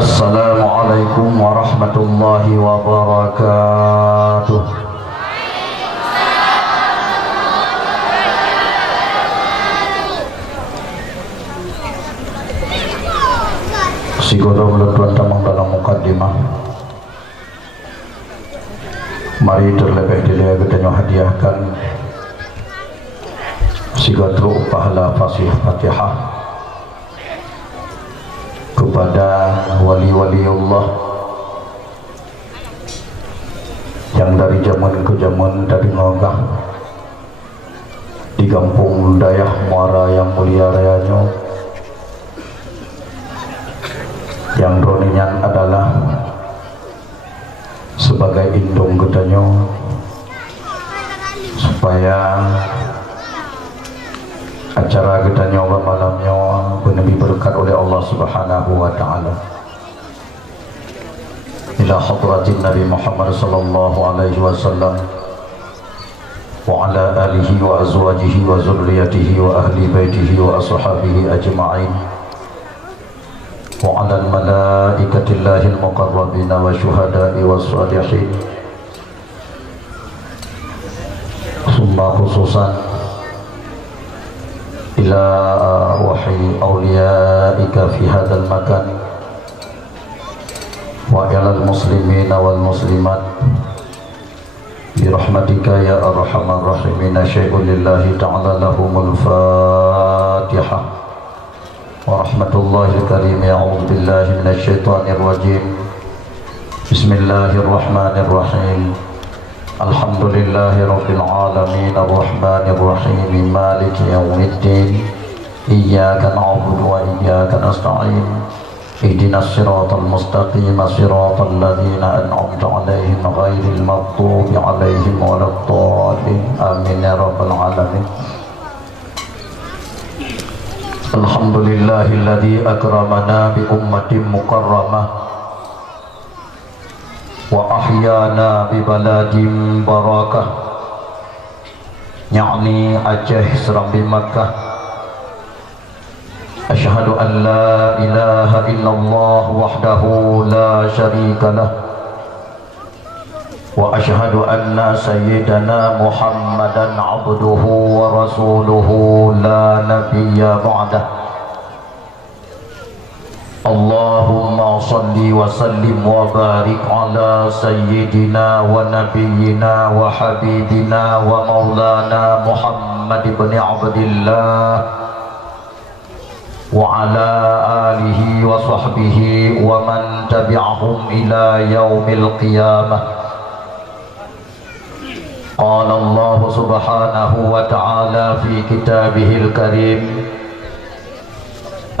Assalamualaikum warahmatullahi wabarakatuh. Sigodo meletuan tamang dalam mukaddimah. Mari terlebih dahulu kita hadiahkan sigodo pahala fasih Fatihah kepada wali-waliullah yang dari zaman ke zaman dari ngogah di kampung Dayah Muara yang mulia rayanya, yang roninya adalah sebagai indung getanyo supaya acara getanyo malamnya benabi berkat oleh Allah Subhanahu wa taala. Ila hadratin Nabi Muhammad sallallahu alaihi wasallam wa ala alihi wa azwajihi wa zurriyatihi wa ahli baitihi wa ashabihi ajma'in wa ala al-malaikatillahi al-muqarrabin wa syuhada'i wa salihin, summa khususan ila wahyi awliyaika fi hadzal makan wa ila al-muslimina wal muslimat bi rahmatika ya arhamar rahimin. Syai'un lillahi ta'ala lahumul Fatihah. Warahmatullahi karim. A'udzu billahi minasy syaithanir rajim. Bismillahirrahmanirrahim. Alhamdulillahi rabbil alamin arrahmanir rahim maliki yaumiddin. Iyyaka na'budu wa iyyaka nasta'in. Ihdinas siratal mustaqim siratal ladzina an'amta 'alaihim ghairil maghdubi 'alaihim waladdallin. Amin ya rabbal alamin. Alhamdulillahilladzi akramana bi ummatin mukarramah wa ahyana bi baladin barakah, yakni Aceh serang di Makkah. Asyhadu an la ilaha illallah wahdahu la syarika lah wa asyhadu anna sayyidana Muhammadan abduhu wa rasuluhu la nabiyya ba'dah. Allahumma salli wa sallim wa barik ala sayyidina wa nabiyyina wa habibina wa maulana Muhammad ibn Abdillah wa ala alihi wa sahbihi wa man tabi'ahum ila yaumil qiyamah. Qala Allah subhanahu wa ta'ala fi kitabihil karim.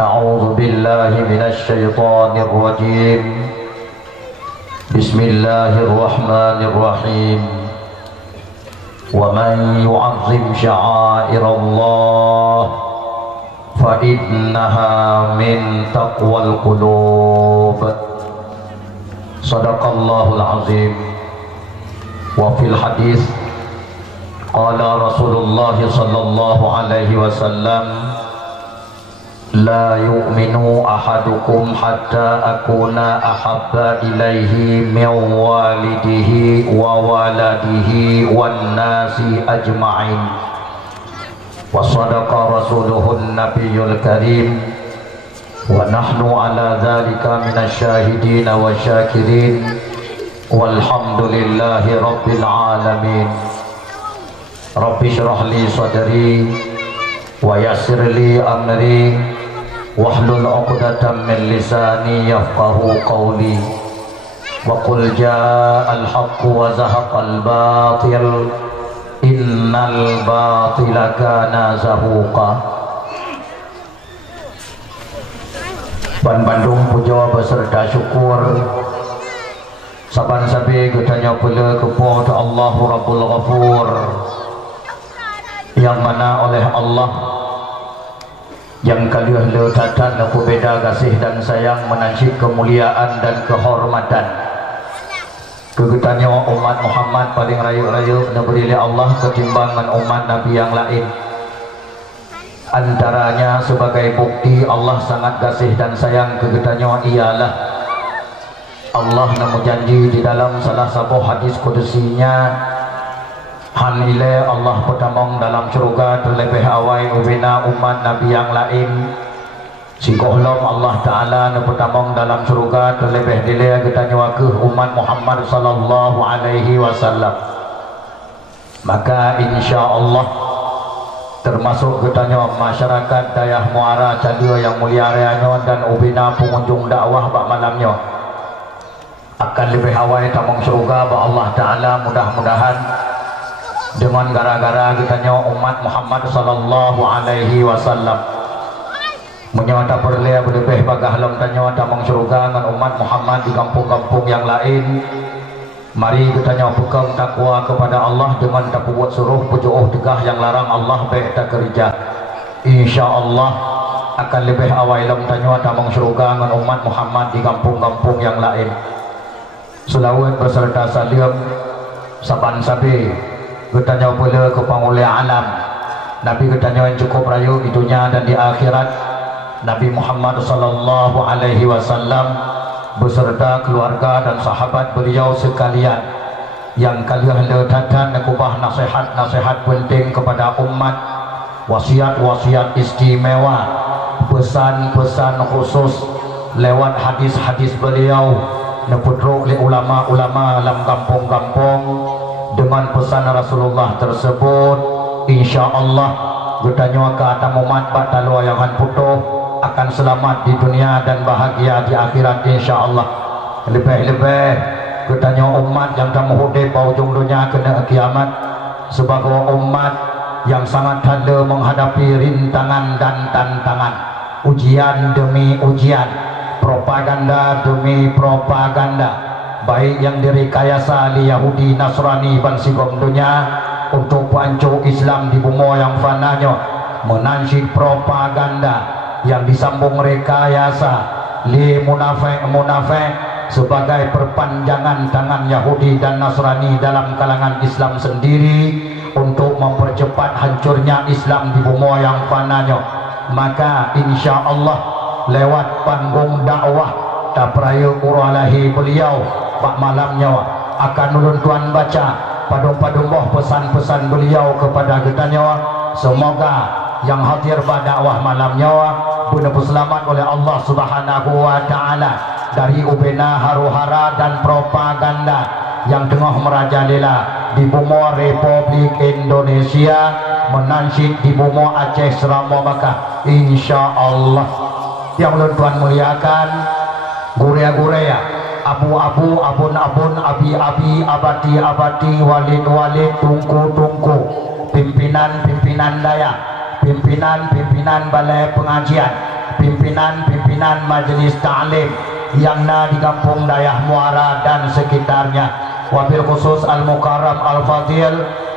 A'udzu billahi minasy syaithanir rajim. Bismillahirrahmanirrahim. Wa man yu'azzim sya'airallah fa innaha min taqwal qulub. Shadaqallahul azim. Wa fil hadis qala Rasulullah sallallahu alaihi wasallam, la yu'minu ahadukum hatta akuna ahabba ilaihi min walidihi wa waladihi wan nasi ajma'in. Wa sadaqa rasuluhun nabiyyul karim wa nahnu ala dzalika minasyahidin wa syakirin walhamdulillahi rabbil alamin. Rabbi syrah li sadri wa yassir li amri wahlul 'uqdatam min lisani yafqahu qawli wa qul ja'al haqqu wa zahaqal batil innal batila kana zahuqa. Ban Bandung puja beserta syukur saban sabi getanya pula kepada Allahu Rabbul Ghafur, yang mana oleh Allah yang kalian letakkan aku beda kasih dan sayang menancip kemuliaan dan kehormatan kegetanya umat Muhammad paling rayu-rayu diberi oleh Allah ketimbangan umat Nabi yang lain. Antaranya sebagai bukti Allah sangat kasih dan sayang kegetanya ialah Allah namu janji di dalam salah satu hadis kudusinya, han ile Allah petamong dalam surga terlebih awai ubina umat Nabi yang lain. Sikohlom Allah Ta'ala nu petamong dalam surga terlebih dile kita nyawakeh umat Muhammad sallallahu alaihi wasallam. Maka insya Allah termasuk katanya masyarakat Dayah Muara Cadio yang mulia reanyo dan ubina pengunjung dakwah bak malamnya akan lebih awal tamang surga ba Allah Ta'ala. Mudah-mudahan dengan gara-gara katanya umat Muhammad sallallahu alaihi wasallam menyata perlea berlebih bagahlam tanya tamang surga dengan umat Muhammad di kampung-kampung yang lain. Mari kita pegang takwa kepada Allah dengan tak buat suruh pujuh tegah yang larang Allah baik tak kerja. Insya Allah akan lebih awal dalam tanya tamang surga dengan umat Muhammad di kampung-kampung yang lain. Selawat beserta salam saban sabi ketanya pula ke pangulia alam Nabi ketanya yang cukup rayu itunya dan di akhirat Nabi Muhammad sallallahu alaihi wasallam beserta keluarga dan sahabat beliau sekalian yang kalian letakkan nakubah nasihat-nasihat penting kepada umat, wasiat-wasiat istimewa, pesan-pesan khusus lewat hadis-hadis beliau neputro oleh ulama-ulama dalam kampung-kampung dengan pesan Rasulullah tersebut. Insya Allah bertanya ke atas umat batalwa yang putuh akan selamat di dunia dan bahagia di akhirat insya Allah. Lebih-lebih bertanya umat yang tak menghudip ujung dunia kena kiamat sebagai umat yang sangat tanda menghadapi rintangan dan tantangan, ujian demi ujian, propaganda demi propaganda, baik yang direkayasa oleh Yahudi, Nasrani, bansigom dunia untuk pancung Islam di bumi yang fananya, menansik propaganda yang disambung rekayasa li munafik sebagai perpanjangan tangan Yahudi dan Nasrani dalam kalangan Islam sendiri untuk mempercepat hancurnya Islam di bumi yang fananya. Maka insya Allah lewat panggung dakwah tapraya uralahi beliau bak malamnya akan nulun tuan baca padung-padung pesan-pesan beliau kepada kitanya. Semoga yang hadir pada dakwah malamnya benar-benar selamat oleh Allah Subhanahu wa Ta'ala dari ubena haru-hara dan propaganda yang tengah merajalela di bumi Republik Indonesia, menansik di bumi Aceh Serama Makkah. Insya Allah yang Tuhan muliakan, gurea-gurea, abu-abu, abun-abun, abi-abi, abati-abati, walid-walid, tungku-tungku, pimpinan-pimpinan daya, pimpinan-pimpinan balai pengajian, pimpinan-pimpinan majelis ta'lim yang di kampung Dayah Muara dan sekitarnya, wabil khusus Al-Mukarram Al-Fadil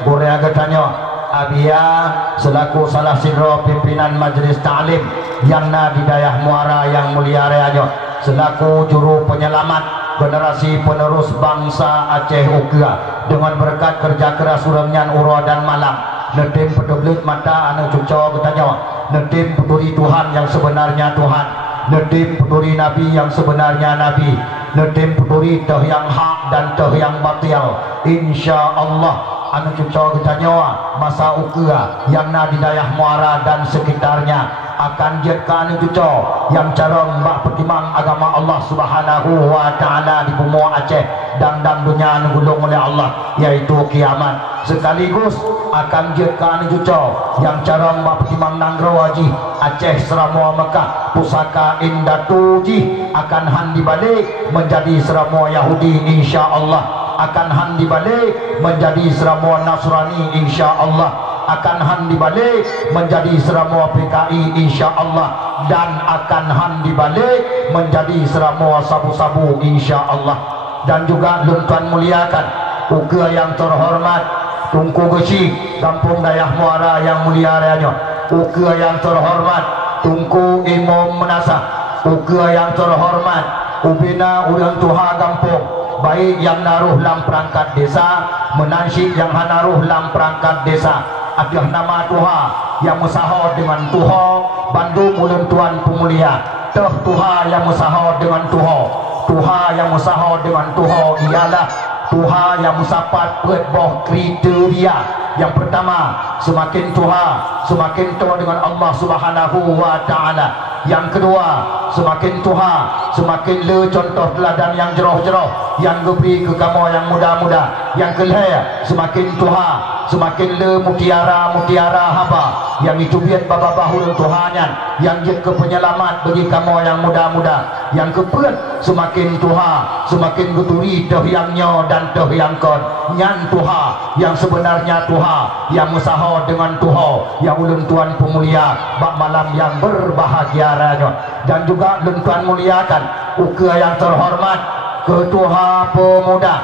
gurea getanya Abia selaku salah sidro pimpinan majelis ta'lim yang di Dayah Muara yang mulia reanya, selaku juru penyelamat generasi penerus bangsa Aceh Uga dengan berkat kerja keras urangnya uro dan malam netim pedeblit mata anu cuco ketanya, netim peduli Tuhan yang sebenarnya Tuhan, netim peduli Nabi yang sebenarnya Nabi, netim peduli teh yang hak dan teh yang batil. Insya Allah anu cuco ketanya masa Uga yang di Dayah Muara dan sekitarnya akan jadikan anu cuco yang cara mbak pertimang agama Allah Subhanahu wa Ta'ala di bumi Aceh dan dunia anu gulung oleh Allah, yaitu kiamat. Sekaligus akan jadikan cuco yang cara mbak pertimang Nanggro Haji Aceh Serama Makkah pusaka Indatuji akan handi balik menjadi Serama Yahudi insya Allah, akan handi balik menjadi Serama Nasrani insya Allah, akan handi balik menjadi Serama PKI insya Allah, dan akan handi balik menjadi Serama sabu-sabu insya Allah. Dan juga luntuan muliakan uga yang terhormat Tungku Gesi kampung Dayah Muara yang mulia reanya, uga yang terhormat Tungku Imam Menasah, uga yang terhormat ubina urang tuha kampung baik yang naruh dalam perangkat desa menansik yang naruh dalam perangkat desa adalah nama tuha yang usaha dengan tuha Bandung ulun tuan pemulia teh tuha yang usaha dengan tuha Tuhan yang usaha dengan Tuhan ialah Tuhan yang musapat berboh kriteria. Yang pertama, semakin Tuhan semakin tua dengan Allah Subhanahu wa taala. Yang kedua, semakin Tuhan semakin le contoh teladan yang jeroh-jeroh yang geberi ke kamu yang muda-muda. Yang kelihaya, semakin Tuhan semakin le mutiara-mutiara haba yang itu biar baba bahu Tuhannya yang je ke penyelamat bagi kamu yang muda-muda. Yang keempat, semakin Tuhan semakin geturi teh yangnya dan teh yang kon nyan Tuhan yang sebenarnya Tuhan yang usaha dengan Tuhan yang ulun tuan pemulia bak malam yang berbahagia ranya. Dan juga ulun tuan muliakan uke yang terhormat Ketua Pemuda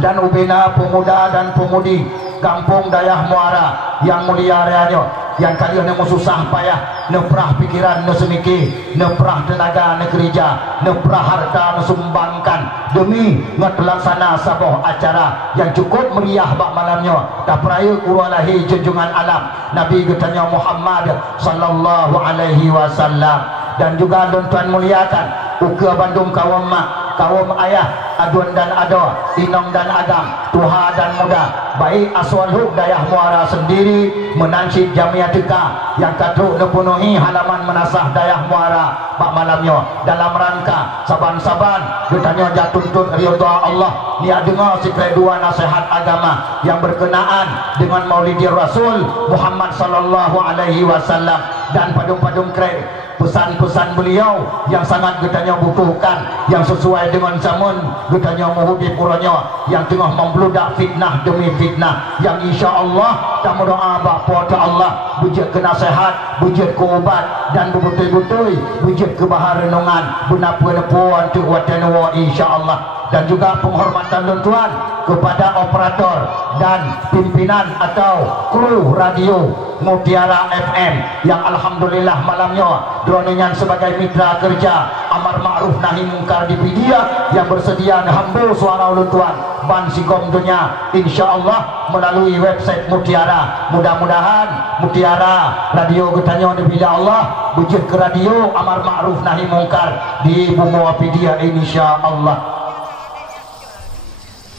dan Ubina Pemuda dan Pemudi Kampung Dayah Muara yang mulia ranya, yang kalian yang susah payah neprah pikiran nesemiki neprah tenaga nekerja neprah harta nesumbangkan demi ngetelaksana sabuh acara yang cukup meriah bak malamnya tak peraya kuralahi junjungan alam Nabi getanya Muhammad sallallahu alaihi wasallam. Dan juga tuan muliakan uke Bandung kaum mak kaum ayah adun dan ado inong dan agam tuha dan muda baik aswalhuk Dayah Muara sendiri menansib jamiah teka yang katruk nepenuhi halaman menasah Dayah Muara bak malamnya dalam rangka saban-saban bertanya jatuntut ridha Allah niat dengar sikret dua nasihat agama yang berkenaan dengan Maulidir Rasul Muhammad sallallahu alaihi wasallam dan padung-padung kred pesan-pesan beliau yang sangat getanya butuhkan yang sesuai dengan zaman getanya muhudi puranya yang tengah membludak fitnah demi fitnah yang insya Allah tak doa bapa Allah bujut ke nasihat bujut ke ubat dan betul-betul bujut ke bahar renungan benar-benar tu watanuwa insya Allah. Dan juga penghormatan tuan kepada operator dan pimpinan atau kru radio Mutiara FM yang alhamdulillah malamnya droningan sebagai mitra kerja amar ma'ruf nahi mungkar di media yang bersedia hamba suara tuan ban sigom dunia insyaallah melalui website Mutiara. Mudah-mudahan Mutiara radio getanya di bila Allah wujud ke radio amar ma'ruf nahi mungkar di bumi media insyaallah.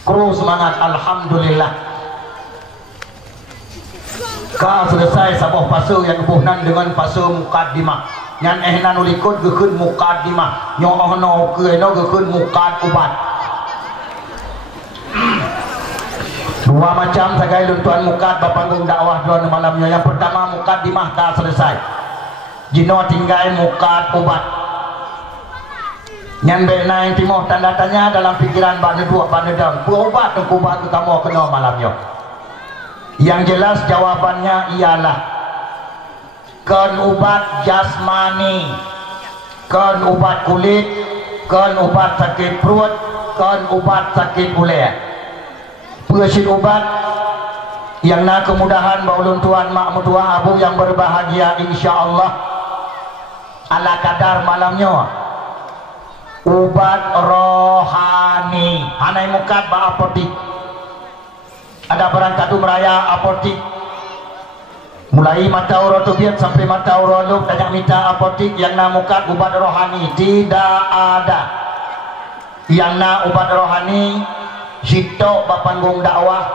Kru semangat alhamdulillah. Ka selesai sabuh pasu yang puhnan dengan pasu mukaddimah. Nyan ehna nulikut gekeun mukaddimah. Nyohno keeno gekeun mukad ubat. Dua macam sagai luntuan mukad bapanggung dakwah dua malamnya. Yang pertama mukaddimah ka selesai. Jino tinggal mukad ubat. Yang bena yang timoh tanda tanya dalam pikiran bak neduk bak nedang berobat dan kubat ke kamu kena malamnya. Yang jelas jawabannya ialah kan ubat jasmani, kan ubat kulit, kan ubat sakit perut, kan ubat sakit ulet. Pesin ubat yang nak kemudahan baulun tuan mak mutua abu yang berbahagia insyaallah ala kadar malamnya. Ubat rohani hanai mukat ba apotik ada barang kadu meraya apotik mulai mata urotobiat sampai mata urolog tanya minta apotik yang na mukat ubat rohani tidak ada yang na ubat rohani sitok bapanggung dakwah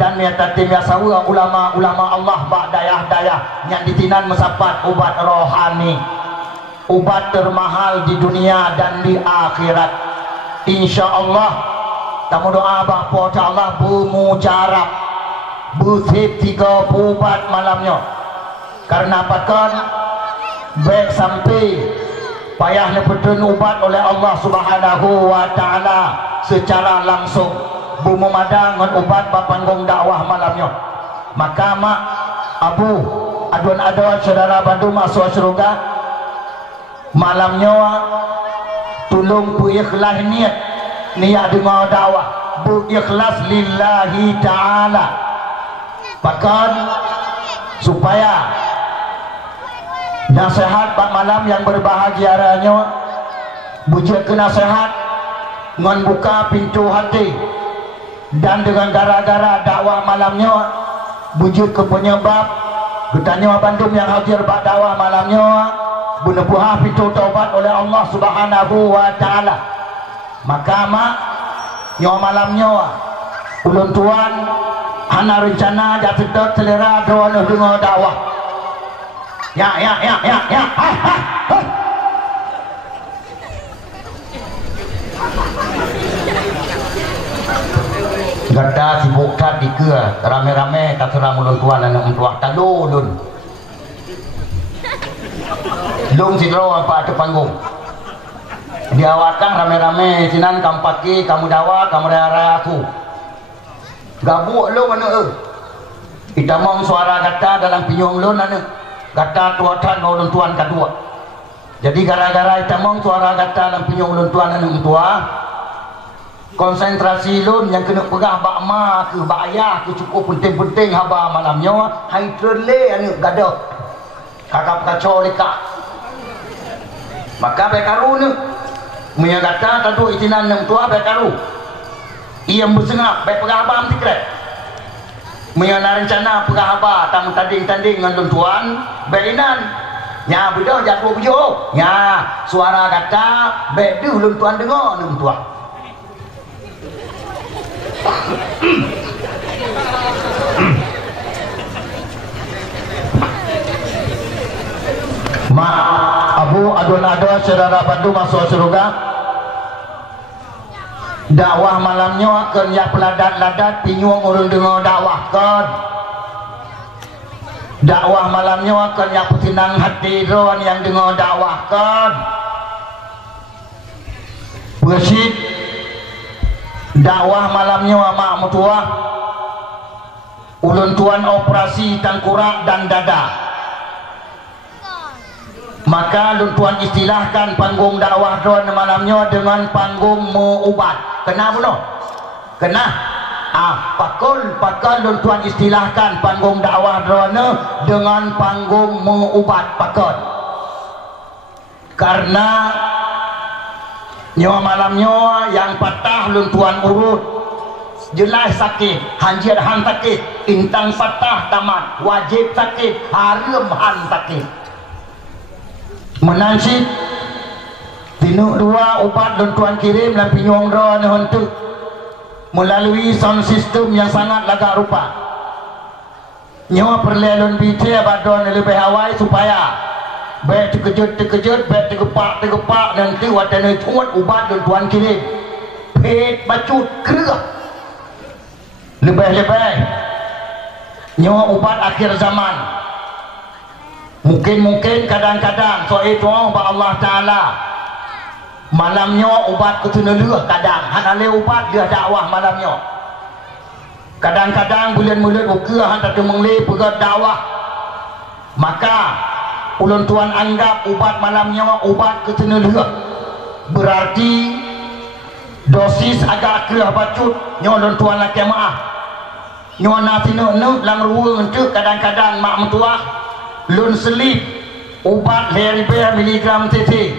dan miata tim yasawa ulama-ulama Allah ba dayah-dayah yang ditinan mesapat ubat rohani ubat termahal di dunia dan di akhirat insyaallah. Tamu doa bapa Allah bermujarab bersip 3 ubat malamnya karena pakan baik sampai payah lepetun ubat oleh Allah Subhanahu wa taala secara langsung bermemadang dengan ubat bapanggung dakwah malamnya. Maka mak abu adun adon saudara Bandung masuk surga malamnya tolong berikhlas niat dengar dakwah berikhlas lillahi ta'ala bahkan supaya nasihat pak malam yang berbahagia ranya bujur ke nasihat dengan buka pintu hati dan dengan gara-gara dakwah malamnya bujur ke penyebab getanya Bandung yang hadir pak dakwah malamnya benepuhah pintu taubat oleh Allah Subhanahu wa taala Maka mak nyawa malamnya ulun tuan hana rencana jatuh sedot selera doa dengar dakwah. Ya. Gada sibuk kat di ke rame-rame tak serang ulun tuan anak mentua talu ulun. Lung sidro apa tu panggung. Diawatkan rame-rame sinan kamu paki, kamu dawa, kamu raya aku. Gabuk lu mana kita mau suara kata dalam pinyong lu mana kata tuatan ulun tuan kedua. Jadi gara-gara kita mau suara kata dalam pinyong ulun tuan anak tua, konsentrasi lun yang kena pegah bak ma ke bak ayah ke cukup penting-penting haba malamnya hai terle anu gaduh kakap kacau leka. Maka bekaru ni punya kata tadu itinan yang tua bekaru ia bersengap baik pegah haba mesti kret punya rencana pegah haba tamu tanding-tanding dengan lun tuan berinan nya bedah jatuh bejo nya suara kata baik du lun tuan dengar lun tuan. Ma Abu adun-adun saudara bantu masuk surga. Dakwah malamnya akan ya peladat-ladat pinyuang urun dengar dakwah kan. Dakwah malamnya akan ya petinang hati ron yang dengar dakwah kan. Bersit dakwah malamnya mak mutua ulun tuan operasi tengkorak dan dada. Maka ulun tuan istilahkan panggung dakwah drone malamnya dengan panggung mengubat. Kena belum? Kena. Pakul ulun tuan istilahkan panggung dakwah drone dengan panggung mengubat pakul. Karena nyawa malamnya yang patah ulun tuan urut jelas sakit, hanjir han sakit, intang patah tamat, wajib sakit, haram han sakit. Menansit tinuk dua ubat dan tuan kirim dan pinyong drone untuk melalui sound system yang sangat lagak rupa. Nyawa perlelon BT abadon lebih awal supaya baik terkejut, baik tergepak nanti wadana cuat ubat dan tuan kirim pet bacut kerah lebih nyawa ubat akhir zaman. Mungkin kadang-kadang so itu Allah Ta'ala malamnya ubat ketuneluh kadang hanale ubat dia dakwah malamnya kadang-kadang bulan-bulan ukir hantar temengli pegat dakwah. Maka ulun tuan anggap ubat malamnya ubat ketuneluh berarti dosis agak kerah bacut nyo ulun tuan laki maaf nyo nasi nuk lang ruang tu kadang-kadang mak mentua lun selip ubat leriber miligram cc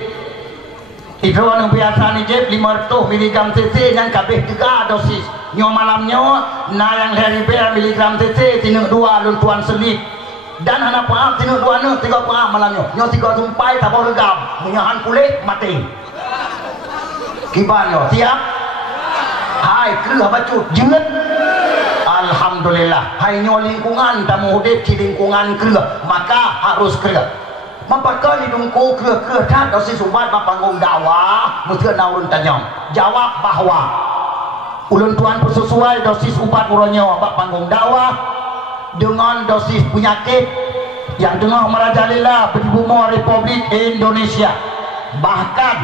itu yang biasa ni je 500 miligram cc yang kabeh 3 dosis nyo malamnya na yang leriber miligram cc tinuk 2 lun tuan selip dan anak paham tinuk 2 nu 3 paham malamnya nyo 3 tumpai tak boleh regam menyahan kulit mati kibanyo siap hai kerah bacut jeut. Alhamdulillah hanya lingkungan tamu hidup di lingkungan kerah maka harus kerah mapakal hidungku kerah tak dosis ubat panggung dakwah mesti naun tanyam jawab bahwa ulun tuan persesuai dosis ubat uronnya panggung dakwah dengan dosis penyakit yang tengah merajalela di bumi Republik Indonesia. Bahkan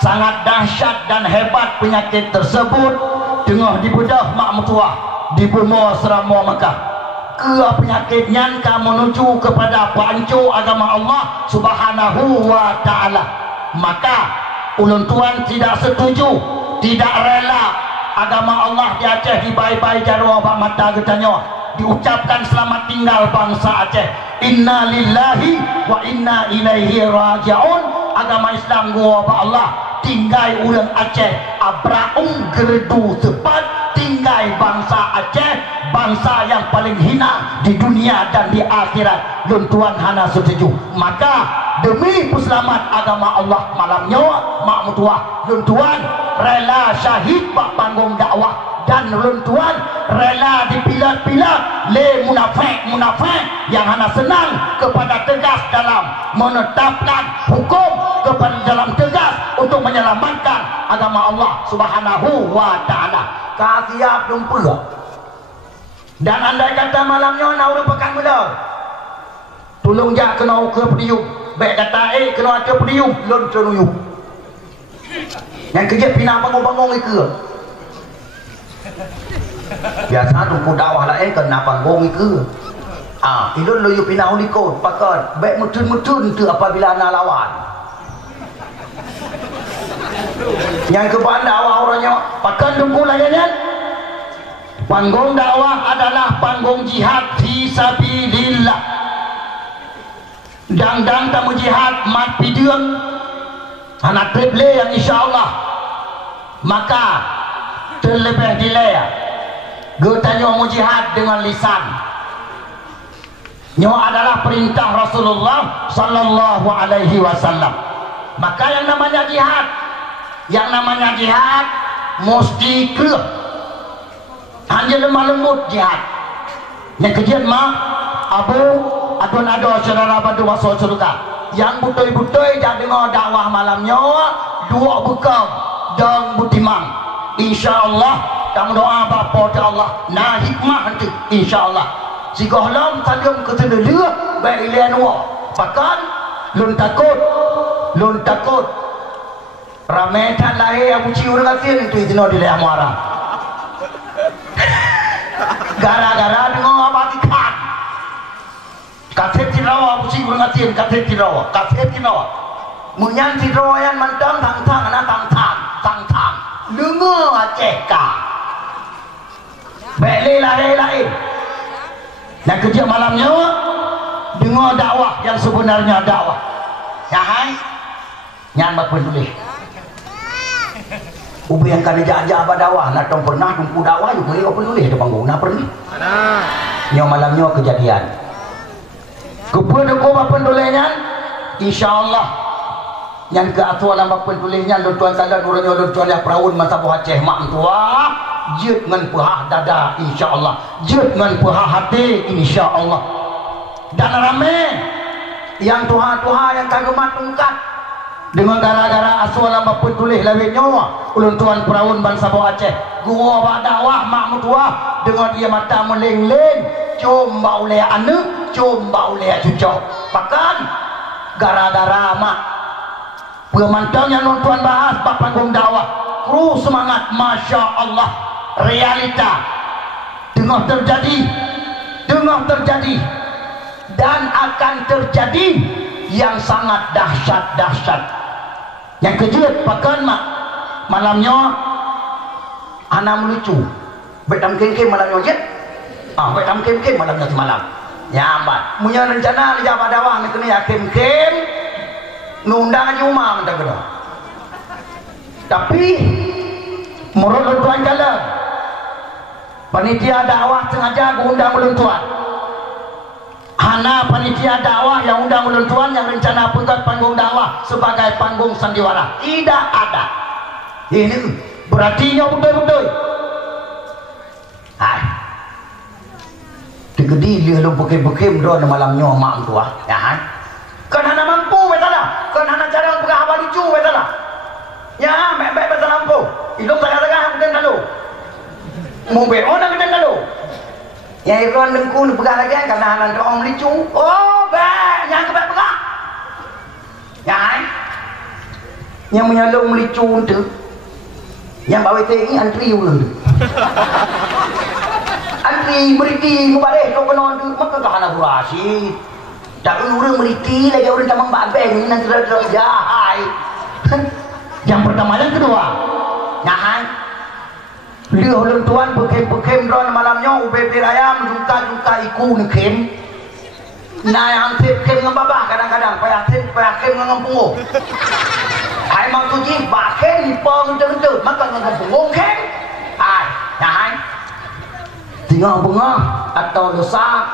sangat dahsyat dan hebat penyakit tersebut tengah dibedah mak mutuah di bumi Seramo Mekah. Ke penyakitnya menuju kepada pancu agama Allah Subhanahu wa Ta'ala. Maka ulun tuan tidak setuju, tidak rela agama Allah di Aceh dibai-bai jarwa bak mata getanya diucapkan selamat tinggal bangsa Aceh. Inna lillahi wa inna ilaihi raji'un. Agama Islam gua ba Allah tinggal ulang Aceh abraung gerdu tepat tinggal bangsa Aceh, bangsa yang paling hina di dunia dan di akhirat. Lun tuan hana setuju. Maka demi puselamat agama Allah malam nyawa mak mutuah, lun tuan rela syahid bak panggung dakwah, dan lun tuan rela dipilat-pilat le munafik yang hana senang kepada tegas dalam menetapkan hukum, kepada dalam tegas untuk menyelamatkan agama Allah Subhanahu wa taala. Kasiap lumpur. Dan andai kata malamnya nak urut pekan mula, tolong jak kena ke pedium, baik kata kena ke pedium lun cenuyuk yang kerja pindah bangun-bangun ke biasa tunggu dakwah lain kena panggung ke ilun lo yu pindah ulikot pakat baik mutun-mutun tu apabila nak lawan yang ke dakwah orangnya pakat tunggu layannya. Panggung dakwah adalah panggung jihad fi sabilillah. Dang-dang tamu jihad mat pideung anak triple yang insyaallah. Maka terlebih dilaya getanya mau jihad dengan lisan. Nyo adalah perintah Rasulullah sallallahu alaihi wasallam. Maka yang namanya jihad mesti keleh. Hanya lemah lembut jihad. Yang kejian mah adun ada saudara pada masuk surga. Yang butoi-butoi jadi dengar dakwah malamnya dua bekam dan butimang. InsyaAllah kamu doa bapa ta Allah nah hikmah nanti insyaAllah. Jika halam tadium ketedelia baik ilian wa. Bahkan lun takut ramai tak lahir abu ciu dengan tin itu izino di leah muara. Gara-gara dengar apa ikan kaset tirawa busi kurang atin kaset tirawa munyan tirawa yang mantang tang-tang dengar Aceh ka beli lain dan kerja malamnya dengar dakwah yang sebenarnya dakwah ya hai nyan bak penulis ubi yang kada jajah apa dakwah nak tong pernah tunggu dakwah juga ya penulis di panggung nak pernah nyo malamnya kejadian kepada ko bak pendolenya insyaallah yang ke atuan bak pendolenya do tuan sada duranya do tuan ya praun mata buah Aceh mak tua jeut ngan puhah dada insyaallah jeut ngan puhah hati insyaallah dan rame yang tuha-tuha yang kagemat tungkat dengan gara-gara aswala maupun tulis lawe nyawa ulun tuan peraun bangsa Bawah Aceh gua bak dakwah mak mutua dengan dia mata meleng-leng cum bau le anu cum bau le cucok pakan gara-gara mak pemantang yang ulun tuan bahas bak panggung dakwah kru semangat masya Allah realita tengah terjadi dan akan terjadi yang sangat dahsyat yang kejut pakan mak malamnya anak melucu betam kengkeng malamnya jet betam kengkeng malamnya semalam ya ambat punya rencana dia pada wah ni kena ya kengkeng nundang Juma mentang kena tapi menurut tuan kala panitia dakwah sengaja undang ulun tuan hana panitia dakwah yang undang ulun tuan yang rencana pengkat panggung dakwah sebagai panggung sandiwara tidak ada. Ini berarti nya betul-betul hai digedi dia lu bekem-bekem do malamnya mak tua ya hai kan hana mampu betala kan hana cara buka apa lucu betala ya mek betul mampu hidup tengah-tengah mungkin kalau mau be orang mungkin kalau ya ikon dengku pegang lagi karena anak orang lucu yang kebet pegang ya yang menyalung lucu tu yang bawa TI antri ulun antri meriti ngubare kau kena tu maka kahana burasi tak urang meriti lagi orang tamang babeng nanti terus jahai yang pertama yang kedua jahai dia ulun tuan bekem-bekem ron malamnya ubebir ayam juta-juta iku nekem nah yang kem ngembabah kadang-kadang payakin ngampungo hai mau tuji baken nipong itu maka ngampungo kem hai singa bengah atau dosa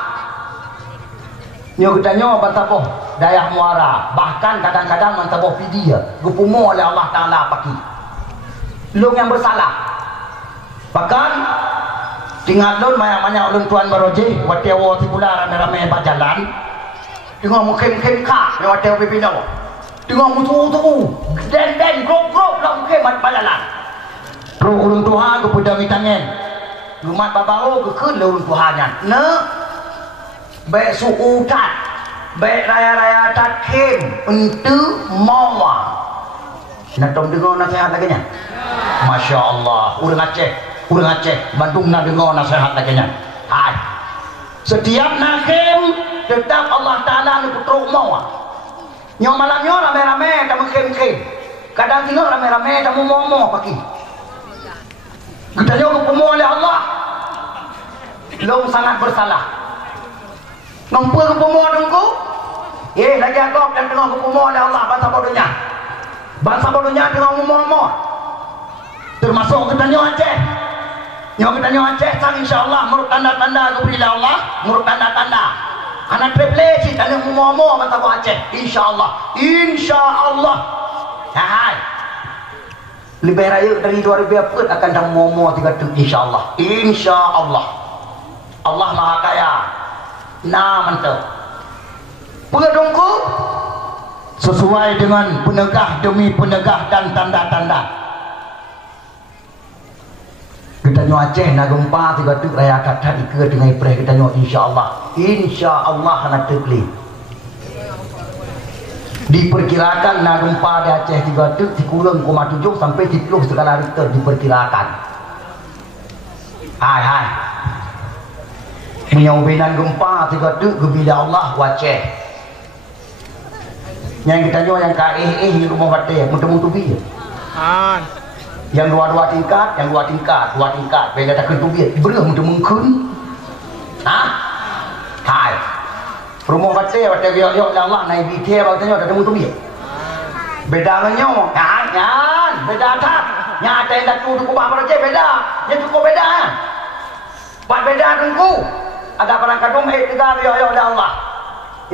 nyo kita nyo batapoh dayah muara, bahkan kadang-kadang mentaboh fidyah gupumo oleh Allah Taala paki long yang bersalah. Bahkan tinggal lon banyak-banyak ulun tuan baroje watewo ti pula rame-rame bajalan tengok mukem-kem ka le watewo pipino tengok mutu-mutu den grok-grok lah mukem bajalan pro ulun tuhan ke pedang tangan lumat babao ke keun le ulun tuhannya ne baik suutat baik raya-raya takim untuk mawa nak tom dengar nasihat lagi nya Masya Allah urang Aceh Bandung nak dengar nasihat lagi nya hai setiap nakim tetap Allah Ta'ala ni putruk mawa nyo malam nyo rame-rame tamu kem-kem kadang tengok rame-rame tamu momo pagi kita nyo kepemuh oleh Allah long sangat bersalah mampu kepemuh dengku lagi agak dan tengok kepemuh oleh Allah bangsa bodohnya tengok momo termasuk kita nyo Aceh sang insyaallah menurut tanda-tanda kepada Allah menurut tanda-tanda anak privilege tanda momo bangsa bodoh Aceh insyaallah hai lebih raya dari 2000 akan dah momo 300 insyaallah Allah Maha Kaya nah mantap pengadongku sesuai dengan penegah demi penegah dan tanda-tanda kita nyo Aceh na gempa 300 raya kata ike dengan April kita nyo insyaallah anak tekli diperkirakan na gempa di Aceh 300 dikurang 0,7 sampai 10 skala Richter diperkirakan hai menyaubinan gempa 300 gebila Allah waceh yang kita nyo yang kaih rumah batik mutu-mutu biar yang dua tingkat beda takkan tu biar berah mutu mengkun hai rumah batik yo Allah naik BT bang tanya ada mutu biar beda nyo beda tak nya ada yang datu ku ba beda nya cukup beda buat beda dengku ada perang kadung tiga yo oleh Allah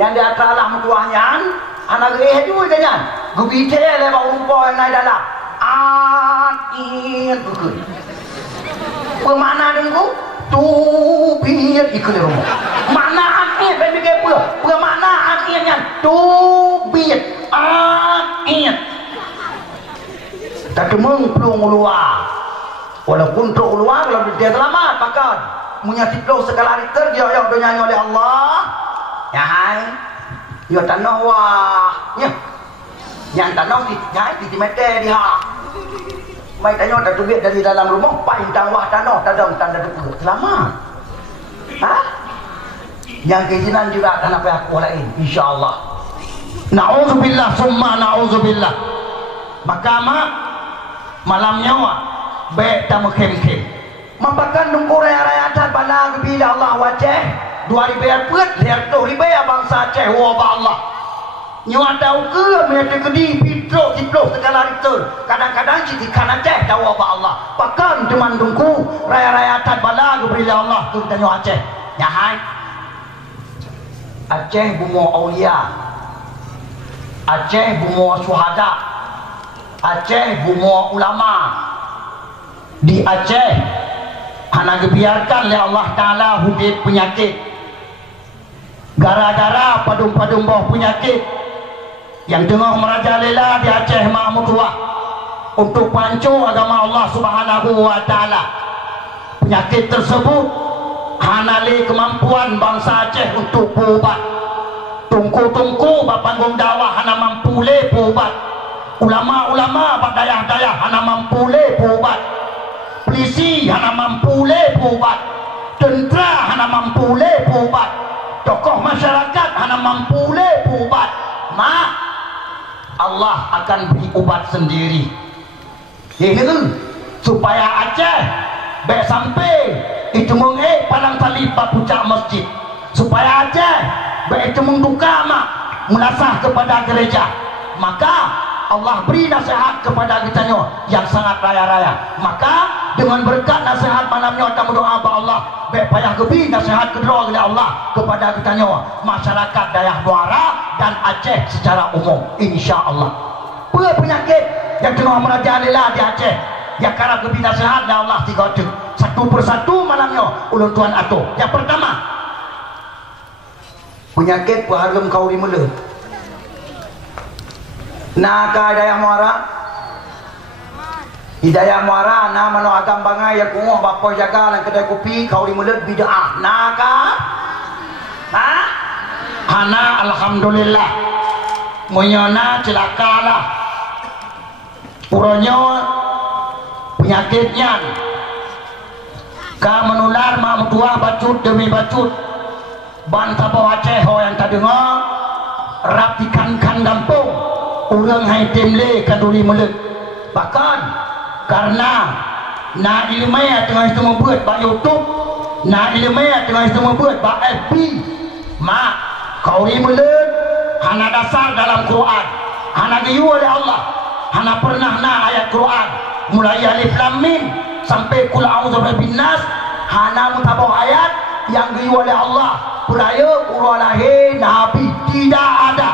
yang di atas lah mutuahnya anak juga kan gubite le ba umpo yang naik dalam bukan bermakna dengku tubir ikut rumah makna akhir bagi pula bermakna akhirnya tubir akhir tak demung pelung luar walaupun truk luar kalau dia selamat bahkan menyati pelung segala Richter dia yang dinyanyi oleh Allah ya hai yo tanah wah yang tanah di meter dia mai tanya tak duit dari dalam rumah pain tawah tanah tadang tanda depan selamat yang keizinan juga tanah pihak lain insyaallah na'udzubillah summa na'udzubillah maka malam nyawa baik tamu kem-kem mampakan nunggu raya-raya adat bala bila Allah wajah 2000 put lihat tu riba bangsa Aceh wa Allah nyawa tahu ke menyata kedi pitro segala Richter kadang-kadang citikan Aceh tahu apa Allah pakan teman dungku raya-raya adat bala bila Allah tu kita nyawa Aceh nyahai Aceh bumo aulia Aceh bumo syuhada Aceh bumo ulama di Aceh hanya dibiarkan oleh Allah Ta'ala hudit penyakit gara-gara padung-padung bawah penyakit yang tengah merajalela di Aceh Mahmudullah untuk pancu agama Allah Subhanahu wa Ta'ala. Penyakit tersebut hanali kemampuan bangsa Aceh untuk berubat. Tungku-tungku bapanggung dakwah hana mampu le berubat. Ulama-ulama badayah-dayah hana mampu le berubat. Polisi hana mampu le berubat. Tentera hana mampu le berubat. Tokoh masyarakat hana mampu le berubat. Allah akan beri ubat sendiri. Ini supaya Aceh baik sampai itu palang tali puncak masjid, supaya Aceh baik itu mengduka melasah kepada gereja. Maka Allah beri nasihat kepada kita yang sangat raya-raya. Maka dengan berkat nasihat malamnya kita berdoa ba Allah baik payah gebi nasihat kedua oleh Allah kepada kita nyawa masyarakat daerah Muara dan Aceh secara umum insyaallah. Apa penyakit yang tengah merajalela di Aceh yang karena gebi nasihat dan Allah tiga tu satu persatu malamnya ulun tuan atur. Yang pertama penyakit paharum kauri mulut naka daerah Muara Hidayah Muara na mano agam bangai ya kungo bapa jaga lang kedai kopi kau di mulut bid'ah naka ha hana alhamdulillah munyona celakalah puronyo penyakitnya ka menular mak tua bacut demi bacut banta bawa Aceh yang tadi ngok rapikan kan gampung urang hai temle kaduri mulut bahkan karena na ilmiah tengah itu membuat bak YouTube na ilmiah tengah itu membuat bak FB mak kau ini mulut hana dasar dalam Quran hana diyu oleh Allah hana pernah na ayat Quran mulai alif lam mim sampai kul a'udzu birabbin nas hana mutabau ayat yang diyu oleh Allah peraya uralahi nabi tidak ada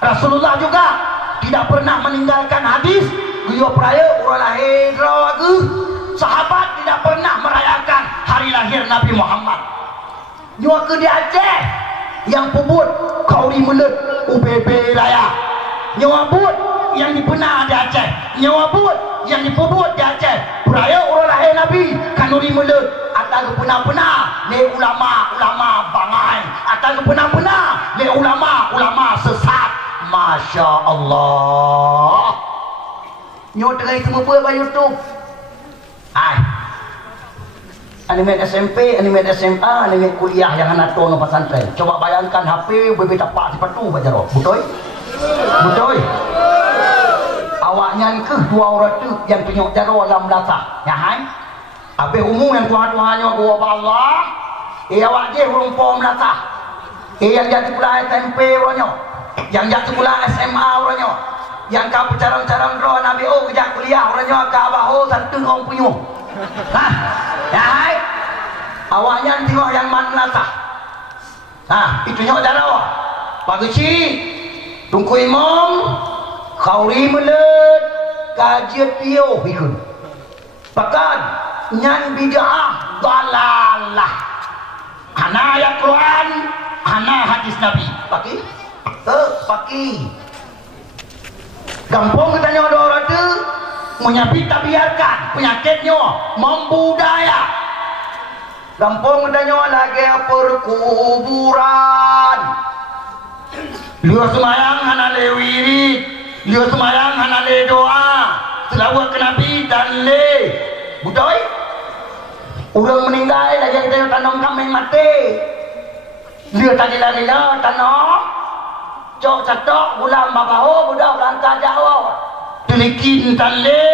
Rasulullah juga tidak pernah meninggalkan hadis Guyo peraya urang lahir ragu sahabat tidak pernah merayakan hari lahir Nabi Muhammad nyua ke di Aceh yang pubut kauri mulut UBB raya nyua but yang dipena di Aceh nyua but yang dipubut di Aceh peraya urang lahir Nabi kanuri mulut atau pena-pena le ulama bangai atau pena-pena le ulama sesat Masya Allah nyot dengan itu apa ba YouTube anime SMP anime SMA anime kuliah yang anak tono pesantren coba bayangkan HP bebe tapak sepatu baca roh betul awaknya ke dua orang tu yang tunjuk jaro dalam belakang ya hai habis umum yang tuhan-tuhannya gua Allah awak je urung pom belakang yang jadi pula SMP orangnya yang jadi pula SMA orangnya yang kau carang-carang roh Nabi kejak kuliah orangnya kabaho satu orang punya ya hai awaknya tengok yang man melatah itu nyok darah pagi si tungku imam kauri mulut kajian piyo ikut bahkan nyan bid'ah dalalah hana ayat Quran hana hadis Nabi pagi gampang katanya ada orang tu menyapit tak biarkan penyakitnya membudaya gampang katanya lagi perkuburan lihat semayang hana le wirid lihat semayang hana le doa selawat ke Nabi dan le betul orang meninggal lagi kita tanam kambing mati lihat tadi lagi lah tanam cok catok bulan babaho budak langkah jauh telikin tanle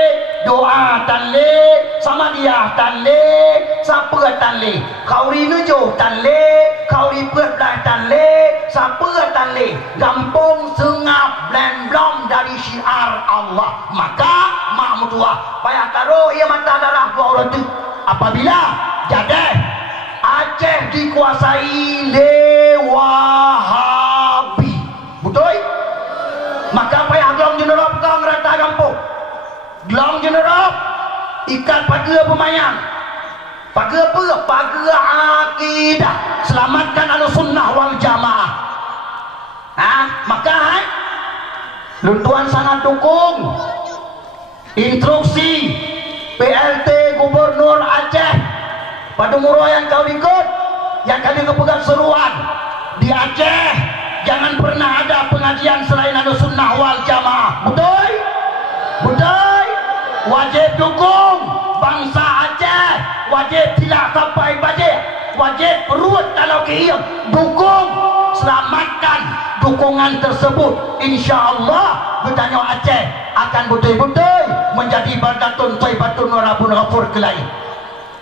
doa tanle sama dia tanle siapa tanle kauri nuju tanle kauri belah tanle siapa tanle gampang sengap blen blom dari syiar Allah maka mak mutua payah taruh ia mata darah dua orang tu apabila jadi Aceh dikuasai Wahabi betul? Maka payah gelong jenerop kau ngerata kampung gelong jenerop ikat pagar pemayang pagar apa? Pagar akidah selamatkan Ahlussunnah wal Jamaah maka luntuan sangat dukung instruksi PLT Gubernur Aceh pada murah yang kau ikut yang kali kepegang seruan di Aceh jangan pernah ada pengajian selain Ahlussunnah wal Jamaah betul? Wajib dukung bangsa Aceh wajib tidak sampai bajik wajib perut kalau kehiyam dukung selamatkan dukungan tersebut insyaallah bertanya Aceh akan betul-betul menjadi baldatun thayyibatun wa rabbun ghafur kelai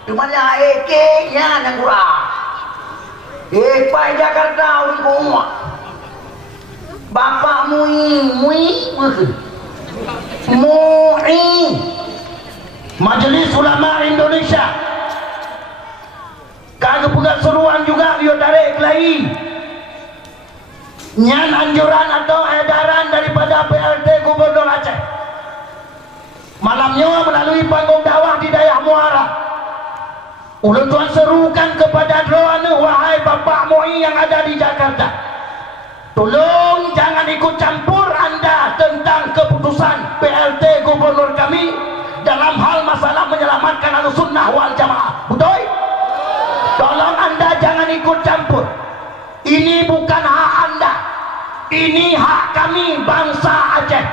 di mana ekenya yang kurang pai Jakarta orang kumuk bapak mui Majelis Ulama Indonesia kagak pegang seruan juga dia tarik lagi nyan anjuran atau edaran daripada PLT Gubernur Aceh malamnya melalui panggung dakwah di daerah Muara. Ulun tuan serukan kepada droane, wahai Bapak MUI yang ada di Jakarta, tolong jangan ikut campur Anda tentang keputusan PLT Gubernur kami dalam hal masalah menyelamatkan Ahlussunnah wal Jamaah. Betul? Tolong Anda jangan ikut campur. Ini bukan hak Anda, ini hak kami bangsa Aceh.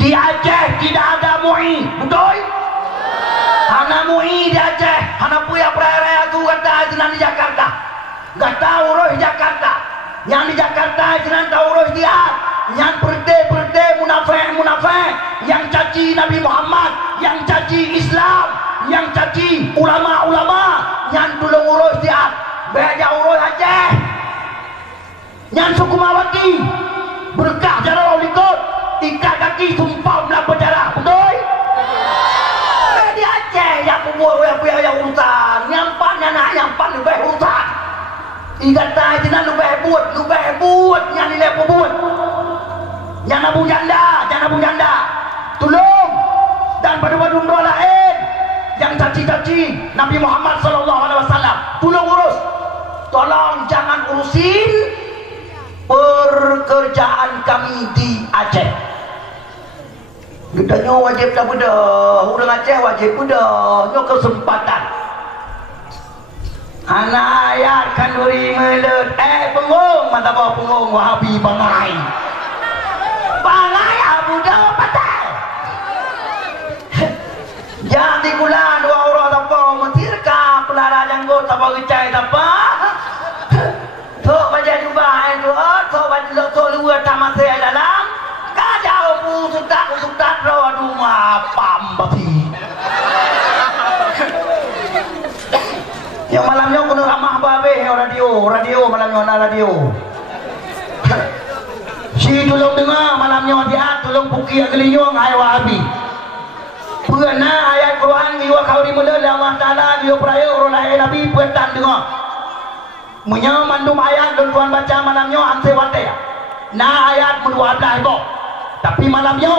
Di Aceh tidak ada MUI. Betul? Hana MUI di Aceh, hana puya peraya tu kata jenang di Jakarta. Kata urus Jakarta. Yang di Jakarta jenang tahu urus dia. Yang perte munafik, yang caci Nabi Muhammad, yang caci Islam, yang caci ulama-ulama, yang tolong urus dia. Beja urus Aceh. Yang Sukumawati berkah jarang ikut, ikat kaki sumpah belah penjara. Betul? Di Aceh yang pembuat yang urusan nyampan nyampan lebih urusan ikat aja nak lebih buat yang nilai buat yang nabu janda tolong dan pada dua lain yang caci Nabi Muhammad SAW tolong urus, tolong jangan urusin pekerjaan kami di Aceh. Kitanya wajib tak beda, orang Aceh wajib beda, nyo kesempatan. Anak ayat kan duri melet, pengong, mata bawa pengong, Wahabi bangai. Bangai abu dah patah. Jangan dikulan dua orang apa, mentirka pelara janggut apa gecai apa. Tok baca jubah itu, tok baca tok luar tamat saya dalam. Kajau sutat rawa rumah pambati. Yang malamnya kena ramah babe radio malamnya na radio. Si tolong dengar malamnya dia tolong puki agelinyong ai Wahabi. Pernah ayat Quran dia kau di mula Allah Taala dia peraya orang lain Nabi petan dengar. Munya mandum ayat dan tuan baca malamnya ante wate. Na ayat 12 bo. Tapi malamnya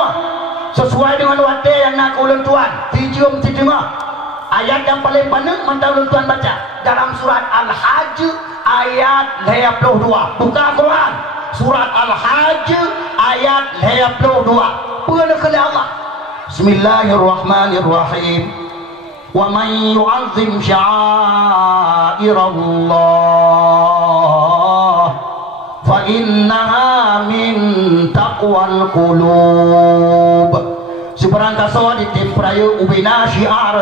sesuai dengan wate yang nak ulun tuan dijum dengar. Ayat yang paling banyak mantau ulun tuan baca dalam surat Al-Hajj ayat 52. Buka Quran surat Al-Hajj ayat 52. Pernah kali Allah. Bismillahirrahmanirrahim. Wa man yu'azzim sya'airallah fa innaha min taqwal qulub. Seberang kasawa di tim peraya ubina syiar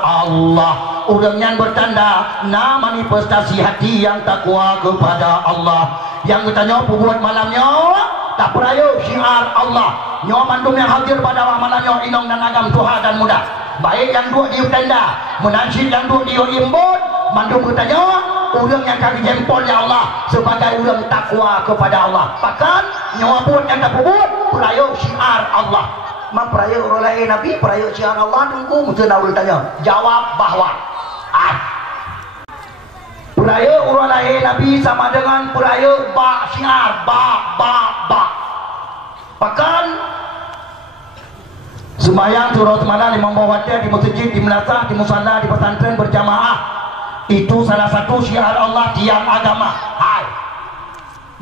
Allah. Orang yang bertanda na manifestasi hati yang takwa kepada Allah. Yang bertanya buat malamnya tak peraya syiar Allah. Nyawa mandum yang hadir pada malamnya inong dan agam Tuhan dan muda. Baik yang dua di tenda, menajid yang dua di imbun. Mandum bertanya orang yang kami jempol ya Allah sebagai orang takwa kepada Allah. Bahkan nyawa buat yang tak buat peraya syiar Allah. Memperaya orang lain Nabi peraya syiar Allah tunggu mesti nak tanya jawab bahawa peraya orang lain Nabi sama dengan peraya syiar bahkan sembahyang turut malam di Mambawati di masjid, di Melasa, di musala, di pesantren berjamaah itu salah satu syiar Allah tiang agama. Hai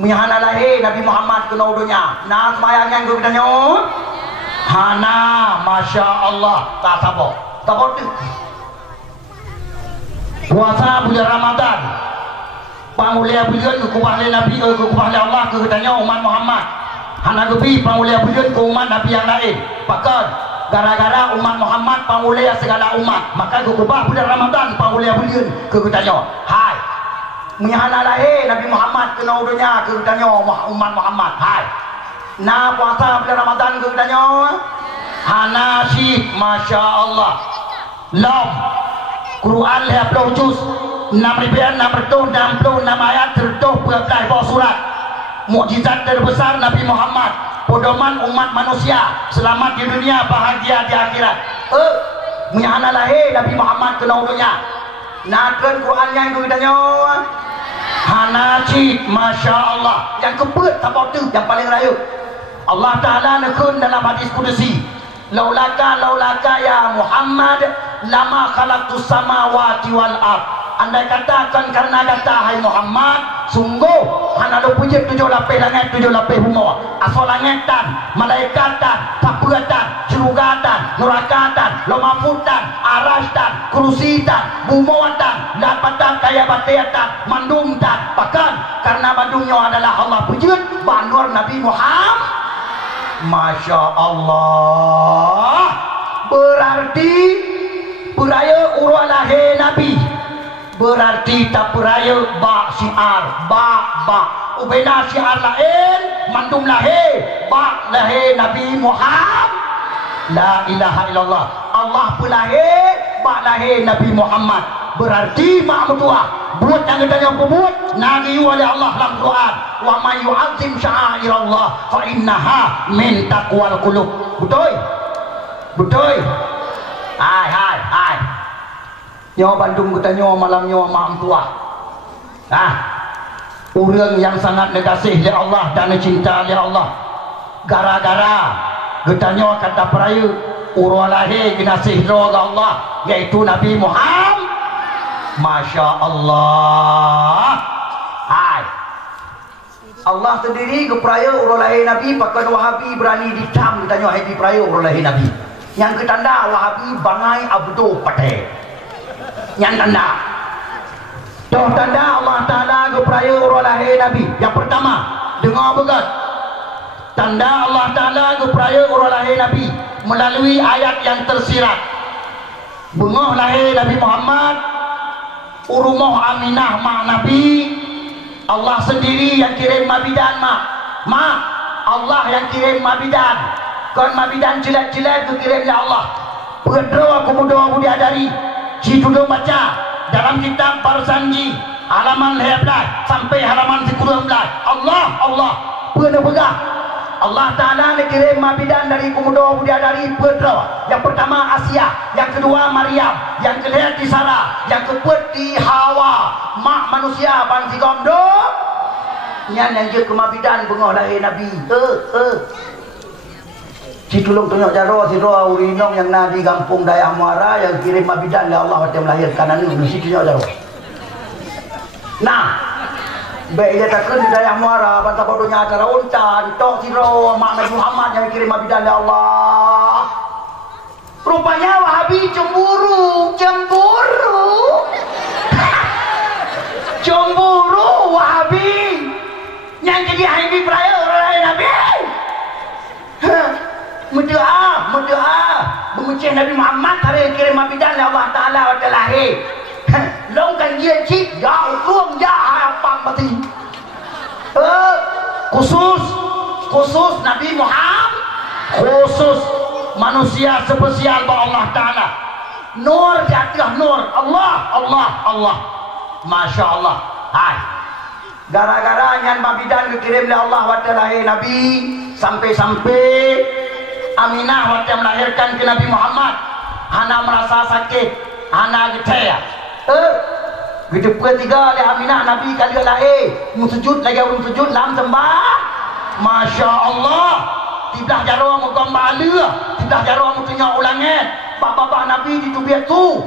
mihana lahir Nabi Muhammad kena udunya nah sembahyang yang gue tanya hana masya Allah tak sabo puasa bulan Ramadan pangulia bulan kekuatan Nabi kekuatan Allah ketanya umat Muhammad hana gebi pangulia bulan ke umat Nabi yang lain bahkan gara-gara umat Muhammad pangulia segala umat maka kekubah bulan Ramadan pangulia bulan ketanya hai menyahana lahir Nabi Muhammad kena udunya ketanya umat Muhammad hai na puasa bulan Ramadan ke katanya hanasib masya Allah lam Quran 50 juz 6,660 ayat 12 buah surat mukjizat terbesar Nabi Muhammad pedoman umat manusia selamat di dunia bahagia di akhirat menyana lahir Nabi Muhammad kena dunia nakkan Quran yang kita nyawa hanacit Masya Allah yang kebet sabot tu yang paling raya Allah Ta'ala nakkan dalam hadis kudusi laulaka ya Muhammad lama khalaqtus samawati wal ard. Andai katakan karena kata hai Muhammad sungguh hana do pujit 7 lapis langit 7 lapis bumi asal langitan malaikatan kapuatan surgatan nerakatan lomafuttan arastan kursitan bumawatan dapatan kaya batiatan mandumtan bahkan karena bandungnya adalah Allah pujit bandur Nabi Muhammad. Masya Allah berarti peraya urang lahir Nabi berarti tak peraya ba syiar ba ubena syiar lain mandum lahir ba lahir Nabi Muhammad la ilaha illallah Allah pelahir ba lahir Nabi Muhammad berarti mak mertua buat yang kita buat nagi oleh Allah dalam Quran wa may yu'azzim sya'airallah fa innaha min taqwal qulub betul hai nyawa Bandung kita nyawa malam nyawa mak tua orang yang sangat nekasih oleh Allah dan cinta oleh Allah gara-gara kita nyawa kata peraya urang lahir kinasih oleh Allah yaitu Nabi Muhammad. Masya Allah hai Allah sendiri ke peraya urang lahir Nabi pakai Wahabi berani dicam kita nyawa happy peraya urang lahir Nabi yang ketanda Wahabi bangai abdu pateh yang tanda toh tanda Allah Ta'ala ke peraya urang lahir Nabi yang pertama dengar begat tanda Allah Ta'ala ke peraya urang lahir Nabi melalui ayat yang tersirat bengah lahir Nabi Muhammad urumah Aminah mak Nabi Allah sendiri yang kirim mabidan mak Allah yang kirim mabidan kan mabidan cilat-cilat ke kirimnya Allah berdoa kemudian aku diadari si duduk baca dalam kitab Barzanji halaman 11 sampai halaman 19 Allah pernah pegang Allah Ta'ala dikirim mabidan dari Komodo Budiadari berdoa yang pertama Asia yang kedua Maryam yang ketiga Sarah yang keempat di Hawa mak manusia pan si gomdo yang je kemabidan bengah lahir Nabi si tulung tunjuk jaro si roa urinong yang nadi kampung Dayah Muara yang kirim mabidan ya Allah waktu melahirkan anu si tunjuk jaro nah baik dia takkan di Dayah Muara bantah bodohnya acara unta ditok si roa mak Nabi Muhammad yang kirim mabidan ya Allah rupanya Wahabi cemburu Wahabi yang jadi haji peraya orang Nabi Mudah memuji Nabi Muhammad hari kirim mabidan Allah Ta'ala waktu lahir longkan dia cip ya uang ya apa mati khusus Nabi Muhammad khusus manusia spesial bagi Allah Ta'ala nur di atas nur Allah Masya Allah hai gara-gara nyan mabidan dikirim oleh Allah waktu lahir Nabi sampai Aminah waktu melahirkan ke Nabi Muhammad Hana merasa sakit Hana getaya gitu ketiga oleh Aminah Nabi kali lahir sujud lagi orang sujud lam sembah Masya Allah tidak jarang menggambar tidak jarang mentunjuk ulangnya bapak-bapak Nabi di tubiat tu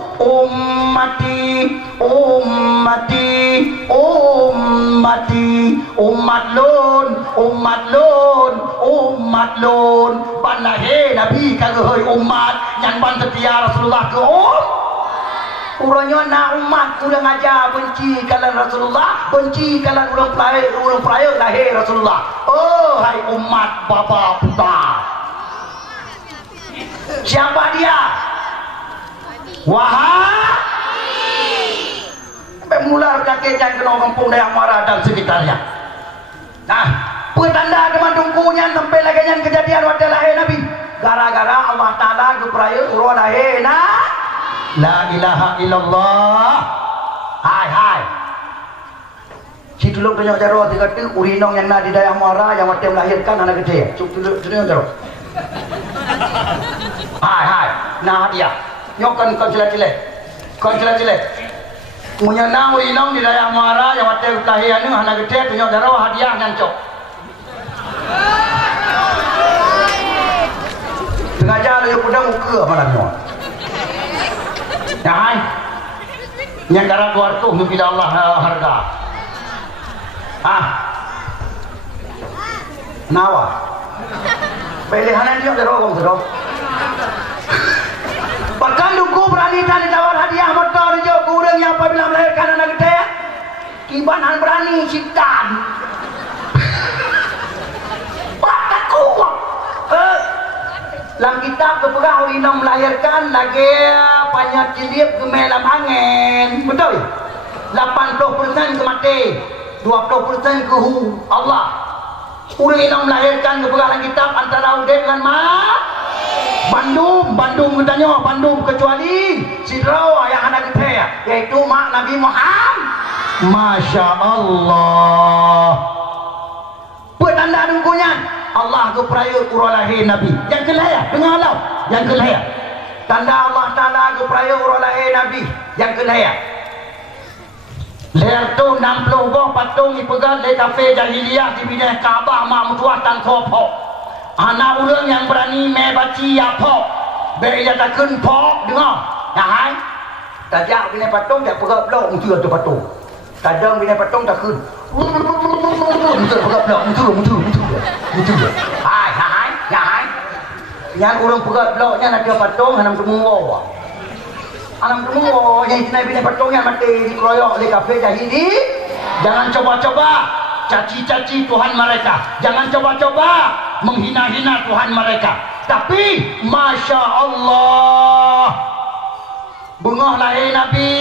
umat lon ban lahir Nabi kagak umat yang ban setia Rasulullah ke urangnya nak umat kurang ajar benci kalan Rasulullah benci kalan urang peraya lahir Rasulullah hai umat bapa puta siapa dia Wahabi bermula penyakit yang kena kampung Dayah Muara dan sekitarnya nah petanda dengan dungkunya sampai lagi yang kejadian waktu lahir Nabi gara-gara Allah Ta'ala keperaya urang lahir la ilaha illallah hai si tulung tunjuk jaro tiga tu urinong yang nak di Dayah Muara yang waktu melahirkan anak kecil tunjuk jaro hai nah dia nyokan kon celak-celak menyenang winong di daerah Muara yang wate utahian nu hana gede tunyo daro hadiah nyancok sengaja lu pedang muka mana nyo hai yang darah keluar tuh bila Allah harga nawa pilihanan dia daro kong sedok bahkan duku berani tadi tawar hadiah motor jo kurang yang apabila melahirkan anak gede kibanan berani sitan bakal kuat dalam kitab keperah inong melahirkan lagi banyak jilid gemelam angin betul 80% ke mati 20% ke Allah udah inong melahirkan keperah dalam kitab antara udah dengan Bandung katanya Bandung kecuali Sidraw yang anak gede yaitu mak Nabi Muhammad. Masya Allah petanda dungkunya Allah ke peraya uralahi Nabi yang kelaya dengar Allah yang kelaya tanda Allah Ta'ala ke peraya uralahi Nabi yang kelaya leher tu 60 buah patung dipegang di kafe jahiliyah di bidang Kaabah mak mutuah tan kopok anak ulang yang berani mebaci apa bila takkan pok dengar nah tajak bila patung tak pegang blok muncul tu patung kadang bila patung takkan muncul pegang blok muncul hai yang orang pegang bloknya nak dia patung hanam temungo yang kena bila patungnya mati dikeroyok oleh kafe jahili jangan coba-coba caci-caci Tuhan mereka jangan coba-coba menghina-hina Tuhan mereka tapi Masya Allah bengah lahir Nabi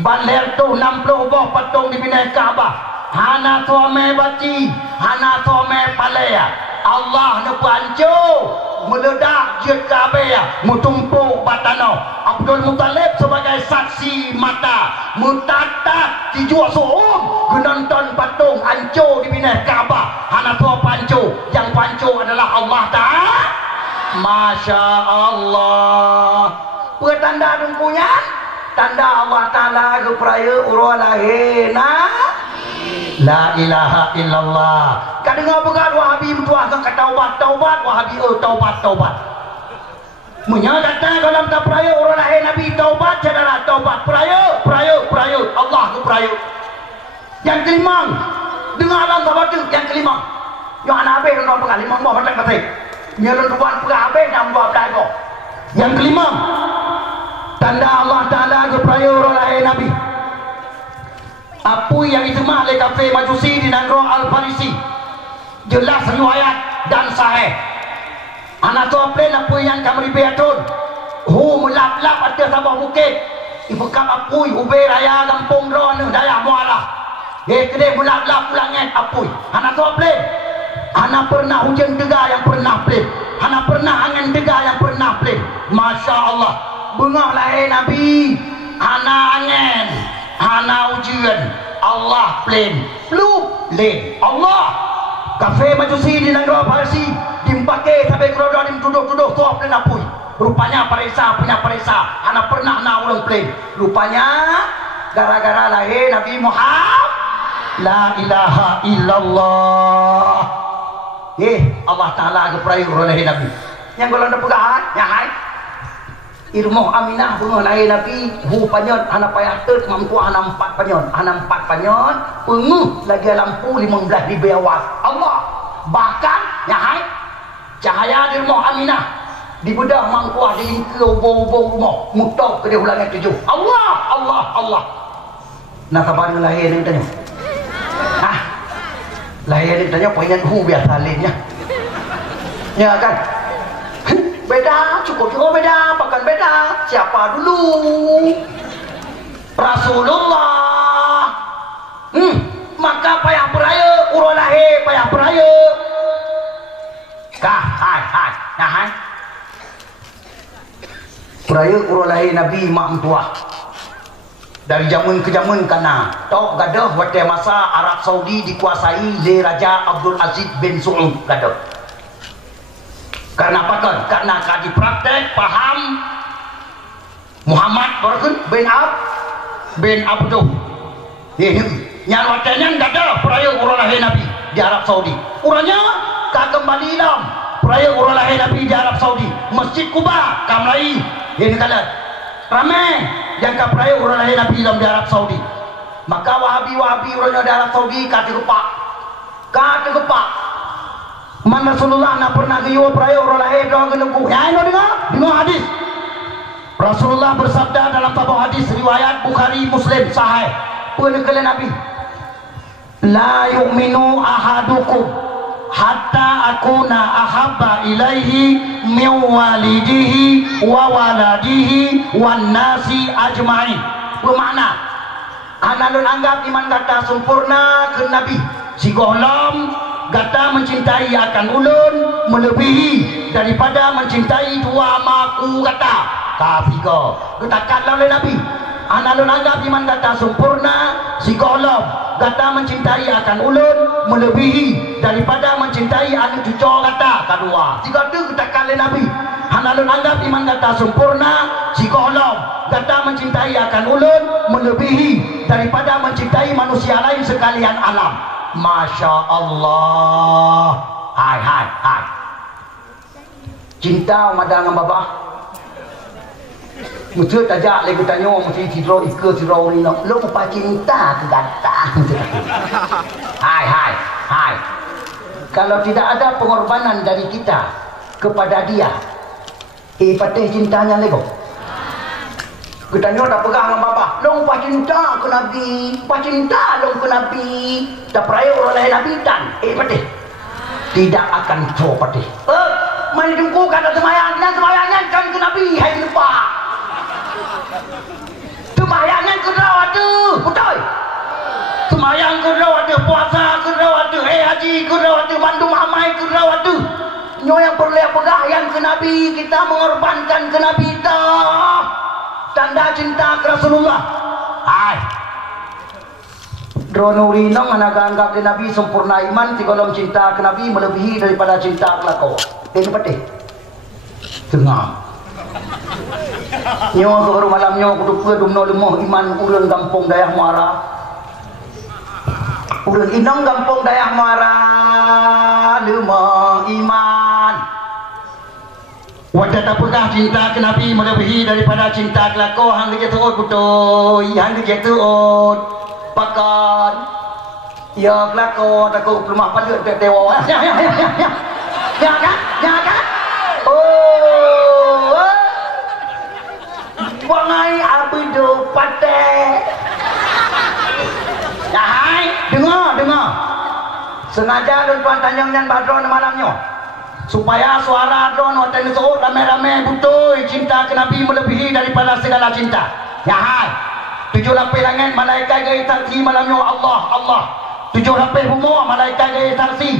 banler tu 60 buah patung di bina Kaabah hana tuame baci hana tuame palaya Allah ne panco meledak je Kaabah mutumpuk batano Abdul Muttalib sebagai saksi mata mutata tijua soom genonton patung anco di bina Kaabah hana tua panco yang panco adalah Allah Ta'ala Masya Allah petanda dungkunya tanda Allah Ta'ala ke peraya uralahina la ilaha illallah kadang begat wahabi bertuah ke taubat wahabi menyatakan dalam tak peraya orang lahir Nabi taubat adalah taubat peraya Allah ke peraya yang kelima dengar dalam taubat yang kelima yang anak habis orang pegang lima buah patah patah nyelon tuan pegang habis dan buah belakang yang kelima tanda Allah Ta'ala ke peraya orang lahir Nabi apa yang ijma' oleh kafe Majusi di Nagro Al-Farisi jelas riwayat dan sahih anak tu apa apa yang kami betul melap-lap atas sabah bukit ibekap apui ubay raya kampung drone daya muara kedai melap-lap pulangnya apui anak tu apa anak pernah hujan tegak yang pernah play anak pernah angin tegak yang pernah play Masya Allah bengah lahir Nabi anak angin anak ujian Allah plain flu lane Allah kafe Majusi di Nagro Farsi dimpakai sampai kerodok dimtuduh-tuduh tuah plain apui rupanya parisa punya parisa anak pernah nak ulang plain rupanya gara-gara lahir Nabi Muhammad la ilaha illallah Allah Ta'ala ke peraya lahir Nabi yang golong dah pegang yang hai Irmoh Aminah bunga lahir Nabi panyon anak payah ter mampu anak 4 panyon penguh lagi lampu 15 ribu watt Allah bahkan nyahai cahaya Irmoh Aminah di bedah mangkuah di ke ubah-ubah rumah mutok ke dia ulangan 7 Allah nak sabar dengan lahir ni tanya lahir ni tanya pengen biasa lainnya ya kan beda cukup beda bahkan beda siapa dulu Rasulullah maka payah peraya urolahe payah peraya hai peraya urolahe Nabi mak mentua dari zaman ke zaman kana tok gadah wate masa Arab Saudi dikuasai oleh Raja Abdul Aziz bin Saud gadah karena apa kan? Karena kadi praktek paham Muhammad Barakun bin Abduh. Yang watanya tidak ada peraya orang lahir Nabi di Arab Saudi. Orangnya tak kembali dalam peraya orang lahir Nabi di Arab Saudi. Masjid Kuba kamlai. Ini kala ramai yang ke peraya orang lahir Nabi dalam di Arab Saudi. Maka Wahabi orangnya di Arab Saudi kata gepak. Man Rasulullah nak pernah kiyo peraya orang lahir dalam keneku. Ya ini dengar hadis. Rasulullah bersabda dalam sebuah hadis riwayat Bukhari Muslim sahih. Penekala Nabi, la yu'minu ahadukum hatta akuna ahabba ilaihi min walidihi wa waladihi wan nasi ajma'in. Bermakna analun anggap iman kata sempurna ke Nabi si golom kata mencintai akan ulun melebihi daripada mencintai dua maku kata kafika katakan oleh Nabi. Analun anggap iman kata sempurna si golom kata mencintai akan ulun melebihi daripada mencintai anu cucu kata kedua. Jika tu katakan oleh Nabi. Analun anggap iman kata sempurna si golom kata mencintai akan ulun melebihi daripada mencintai manusia lain sekalian alam. Masya Allah. Hai. Cinta madang babah. Mesti tajak lagi tanya mesti tidro ikut tidro ni nak lu apa cinta ke kata. Hai. Kalau tidak ada pengorbanan dari kita kepada dia, patih cintanya lego. Kita nyoba pegang dengan bapa, lu apa cinta ke Nabi, apa cinta lu ke Nabi, dah peraya orang lain Nabi dan patih tidak akan coba patih. Mari jumpa kata semayangnya kan ke Nabi, hai lupa. Semayangnya kena ada, betul. Semayang kena ada, puasa kena ada, haji kena ada, mandu amai kena ada. Nyo yang perlu pegang yang ke Nabi, kita mengorbankan ke Nabi dah. Tanda cinta ke Rasulullah. Hai. Dronuri nong anak anggap ke Nabi sempurna iman, si golong cinta ke Nabi melebihi daripada cinta ke lakau. Ini patih. Tengah. Nyo ke baru malam nyo kudu dumno lemoh iman ulun kampung Dayah Muara. Ulun inong kampung Dayah Muara lemoh iman. Wadah tak pernah cinta ke Nabi melebihi daripada cinta ke lakau hang ke jatuh kutoi, hang ke jatuh pakan. Ya ke lakau takut rumah palut dewa. Ya kan? Wangai abidu pate. Hai, dengar. Sengaja tuan tanjangnya badron malamnya. Supaya suara drone hotel itu rame-rame butoi cinta ke Nabi melebihi daripada segala cinta. Ya hai. 7 lapis langit malaikat gaya saksi malamnya Allah. 7 lapis bumi malaikat gaya saksi.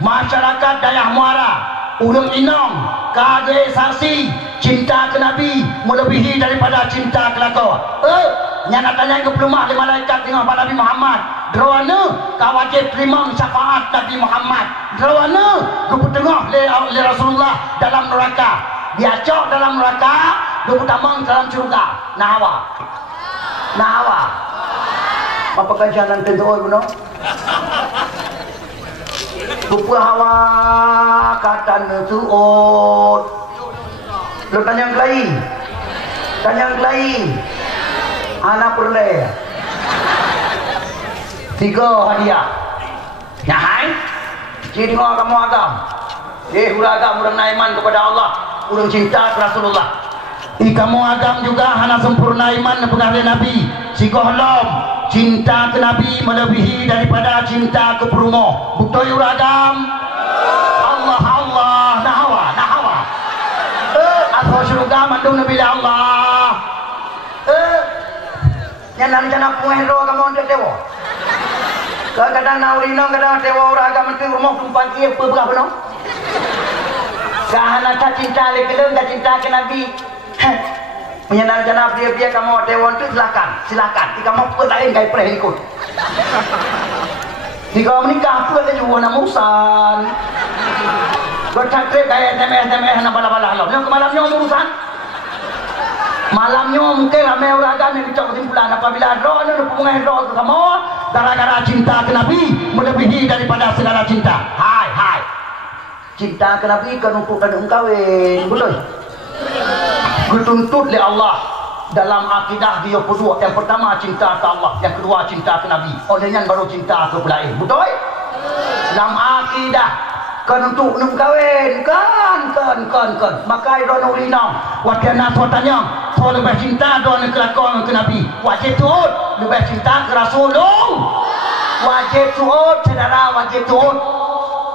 Masyarakat Dayah Muara ulun inong kage saksi cinta ke Nabi melebihi daripada cinta ke lakau. Nyana tanya ke pelumah di malaikat tengah pada Nabi Muhammad. Drawana kawajib terima syafaat Nabi Muhammad. Drawana kepetengah le Rasulullah dalam neraka. Diacok dalam neraka, keputamang dalam surga. Nahawa. Apa kajian tentu guna? Buku hawa kata nutuot. Lo tanya kelai. Anak perle. 3 hadiah. Ya hai. Jadi kamu agam. Uragam urang iman kepada Allah, urang cinta ke Rasulullah. Kamu agam juga hana sempurna iman kepada Nabi. Si gohlom cinta ke Nabi melebihi daripada cinta ke perumo. Betul uragam. Allah nahawa. Asal syurga mandung Nabi Allah. Yang rencana puero kamu untuk dewa. Kadang naurino kadang dewa uragam itu rumah tumpang kia berapa no? Kahana tak cinta lagi tak cinta ke Nabi. Menyenang jana dia kamu dewan tu silakan. Kamu pun lain gaya pereh ikut. Jika menikah pun ada juga nak urusan. Kau cakap gaya SMS nak bala-bala halau. Yang kemalamnya urusan. Malamnya mungkin ramai orang yang dicok kesimpulan apabila roh itu hubungan roh ke kamu gara-gara cinta ke Nabi melebihi daripada segala cinta. Hai cinta ke Nabi kan untuk dan kawin, betul? Dituntut oleh Allah dalam akidah dia berdua. Yang pertama cinta ke Allah, yang kedua cinta ke Nabi. Olehnya baru cinta ke pelain, betul? Dalam akidah kan untuk nak kahwin kan maka iron ulinam watiana tanya so lebih cinta don kelakon ke Nabi wajib tuut lebih cinta ke Rasulullah wajib tuut saudara wajib tuut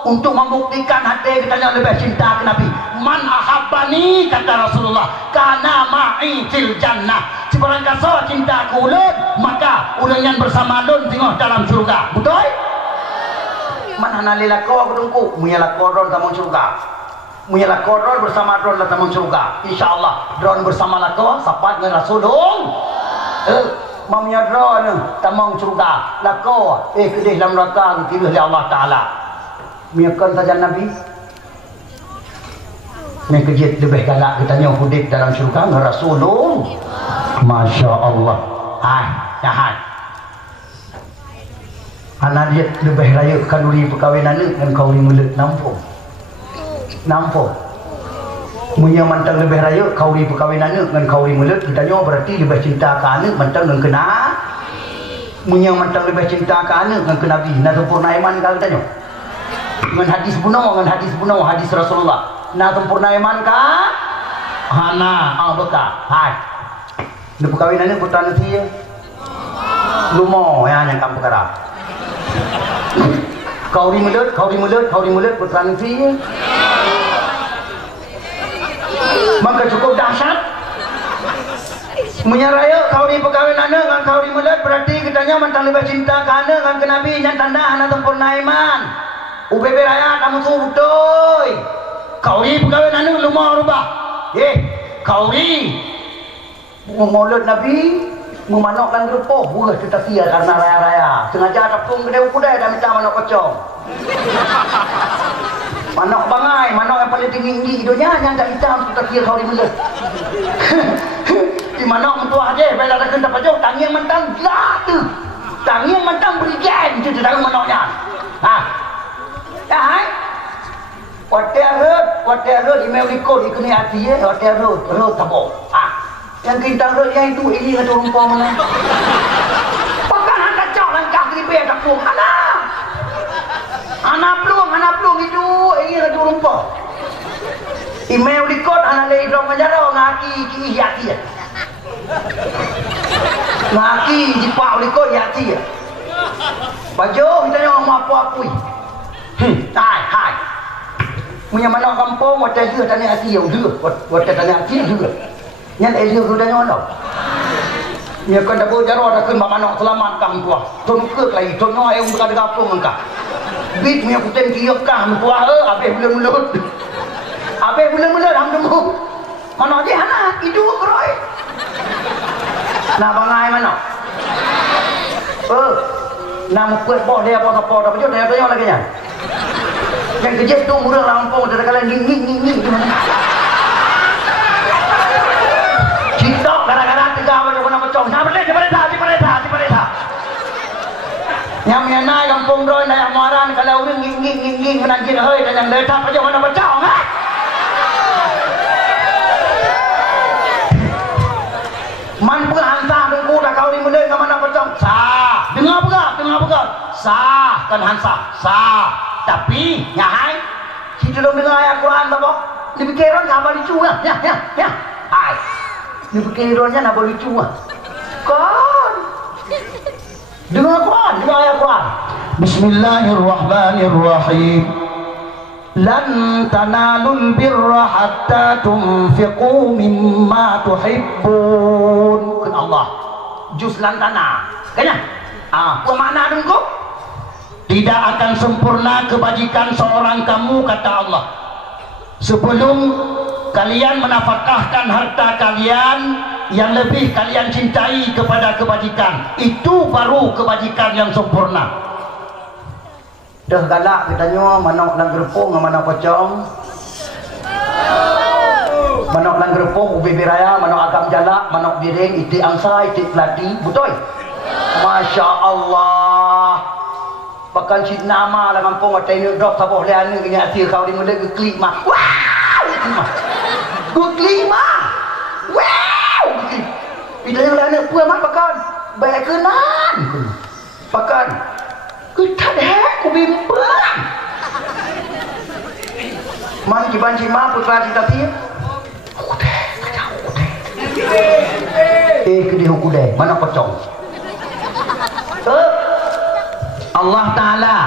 untuk membuktikan hati kita yang lebih cinta ke Nabi. Man ahabbani kata Rasulullah kana ma'i fil jannah. Sebarang kasa cinta ke ulun maka ulun yang bersama ulun tengok dalam surga, betul? Man hana lelako kedungku munya lakoron tamu surga munya lakoron bersama dron lah tamu surga insyaallah dron bersama lako sapat dengan Rasulullah mamnya dron tamu surga lako kedih dalam neraka dipilih oleh Allah Taala miakan saja Nabi yang kejit lebih galak kita nyawa hidup dalam surga dengan Rasulullah. Masya Allah. Jahat anak dia lebih raya kanuri perkahwinan ni dengan kauri mulut nampak punya mantang lebih raya kauri perkahwinan ni dengan kauri mulut kita nyawa berarti lebih cinta ke anak mantang dengan kena punya mantang lebih cinta ke anak dengan kena Nabi nak sempurna iman kalau kita nyawa dengan hadis bunuh hadis Rasulullah nak sempurna iman ka hana bekah di perkahwinan ni putra nanti lumo yang kamu perkara kauri mulut putra nanti maka cukup dahsyat menyaraya kauri perkahwinan dengan kauri mulut berarti kitanya mentang lebih cinta ke anak dengan ke Nabi yang tanda anak sempurna iman UBB raya kamu tu betul kauri perkahwinan lumah rubah kauri mulut Nabi memanok dan gerupoh buah kita sia karena raya-raya sengaja tapung kedai kudai dan minta manok kocong manok bangai manok yang paling tinggi hidupnya yang tak hitam kita sia kauri mulut di manok mentua aja bila ada kena pajau tangi yang mentang lah tu tangi yang mentang berikan itu dalam manoknya whatever email ikut ikuni hati ya whatever tabok yang kintang yang itu ini kata rumpah mana pakan hantar cak langkah keribe tak pun anak pelung itu ini kata rumpah email ikut anak lagi drop menjara ngaki hati ngaki jipak ikut hati baju kita yang mau apa-apa hai punya mana kampung wata dia tanya hati yang dia wata tanya hati juga yang elok sudah nyono dia kan dah jaro dah kan mana selamatkan tua tun ke lagi tun no ayung berada kampung engkau bit punya kuten kiok kah tua abe belum hamdemu mana dia hana hidup roy nah bangai mana nama kuat boh dia apa dah baju dia tanya lagi nya yang kejep tu murah lampung ada kalian nging cinta gara-gara tiga mana macam sama boleh cepat yang mengenai kampung doi nak maran kalau orang nging menanjir hei dan yang letak aja mana macam man hansa dengku dah kau ni mulai ke mana macam sah dengar apa sah kan hansa sah tapi nyahai kita dong dengar ayat Quran apa dipikiran apa lucu ya hai dipikirannya apa lucu kan dengar Quran dengar ayat Quran Bismillahirrahmanirrahim lan tanalul birra hatta tunfiqu mimma tuhibbun kan Allah juz lantana kayaknya apa makna dengku tidak akan sempurna kebajikan seorang kamu kata Allah sebelum kalian menafkahkan harta kalian yang lebih kalian cintai kepada kebajikan itu baru kebajikan yang sempurna. Dah galak kitanya manok lang gerepung mana pocong manok lang Padang gerepok ubi biraya manok agam jalak manok biring itik angsa itik pelati betul. Masya Allah. Bahkan cik nama lah kampung ada ini drop saboh lian ni kena hasil kau di mulut ke klik mah. Wow, ke klik mah. Wow, bila yang lain apa mah bahkan baik kenan. Bahkan kita dah ku bimbang. Man kiban cik mah putra cita tiap. Kude, kacau kude. Kedi kude, mana pocong? Allah Ta'ala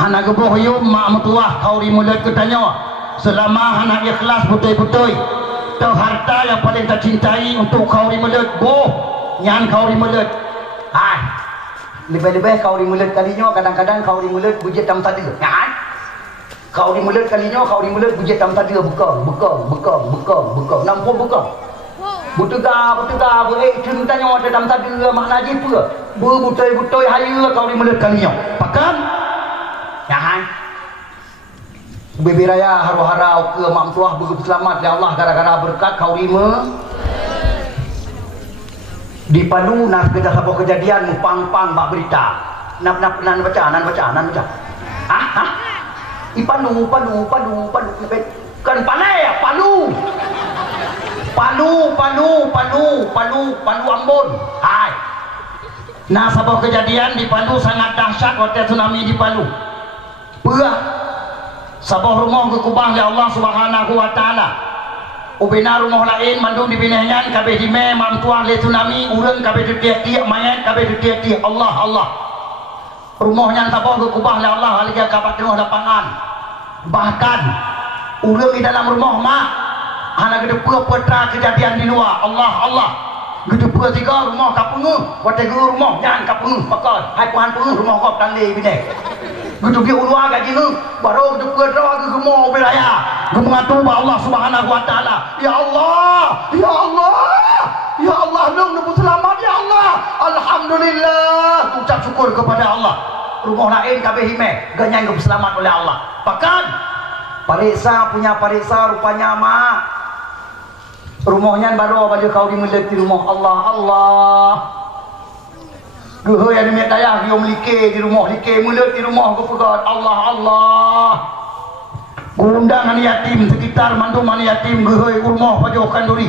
anak gebuh yum mak mutuah kau rimulat ketanya selama anak ikhlas betul-betul tu harta yang paling tercintai untuk kau rimulat boh yang kau rimulat hai lebih-lebih kau rimulat kalinya kadang-kadang kau rimulat bujit tam tadi kan kau rimulat kalinya kau rimulat bujit tam tadi bekang nampun bekang Butega cun tanya dalam tadi makna je apa berbutoi hayu kau di mulut kalinya pakan ya hai bebe raya haru-harau ke mak tuah berselamat ya Allah gara-gara berkat kau lima di Palu nak kita sebuah kejadian pang-pang bak berita nan baca di Palu kan panai ya Palu Ambon. Hai. Nah, sebuah kejadian di Palu sangat dahsyat waktu tsunami di Palu. Perah sebuah rumah kekubang ya Allah Subhanahu wa taala. Ubina rumah lain mandung dibinengan kabeh di me mam tuang le tsunami urang kabeh tiap-tiap mayat kabeh tiap-tiap Allah. Rumahnya sebuah kekubang ya Allah haliga kabat tengah lapangan. Bahkan urang di dalam rumah mak anak gede pura petra kejadian di luar Allah gede pura tiga rumah kapengu waktu guru rumah jangan kapengu pakal hai puan pengu rumah kau tali bine gede dia luar gaji nu baru gede pura terang ke rumah beraya gematu ba Allah Subhanahu wa taala ya Allah dong nebus selamat ya Allah alhamdulillah ucap syukur kepada Allah rumah lain kabeh hime ganyang ke selamat oleh Allah pakan pariksa rupanya mak rumahnya baru baju kau di mulut di rumah Allah gehe yang dimet dayah dia melike di rumah mulut di rumah ke pegat Allah undang anak yatim sekitar mandum anak yatim gehe rumah pajokan duri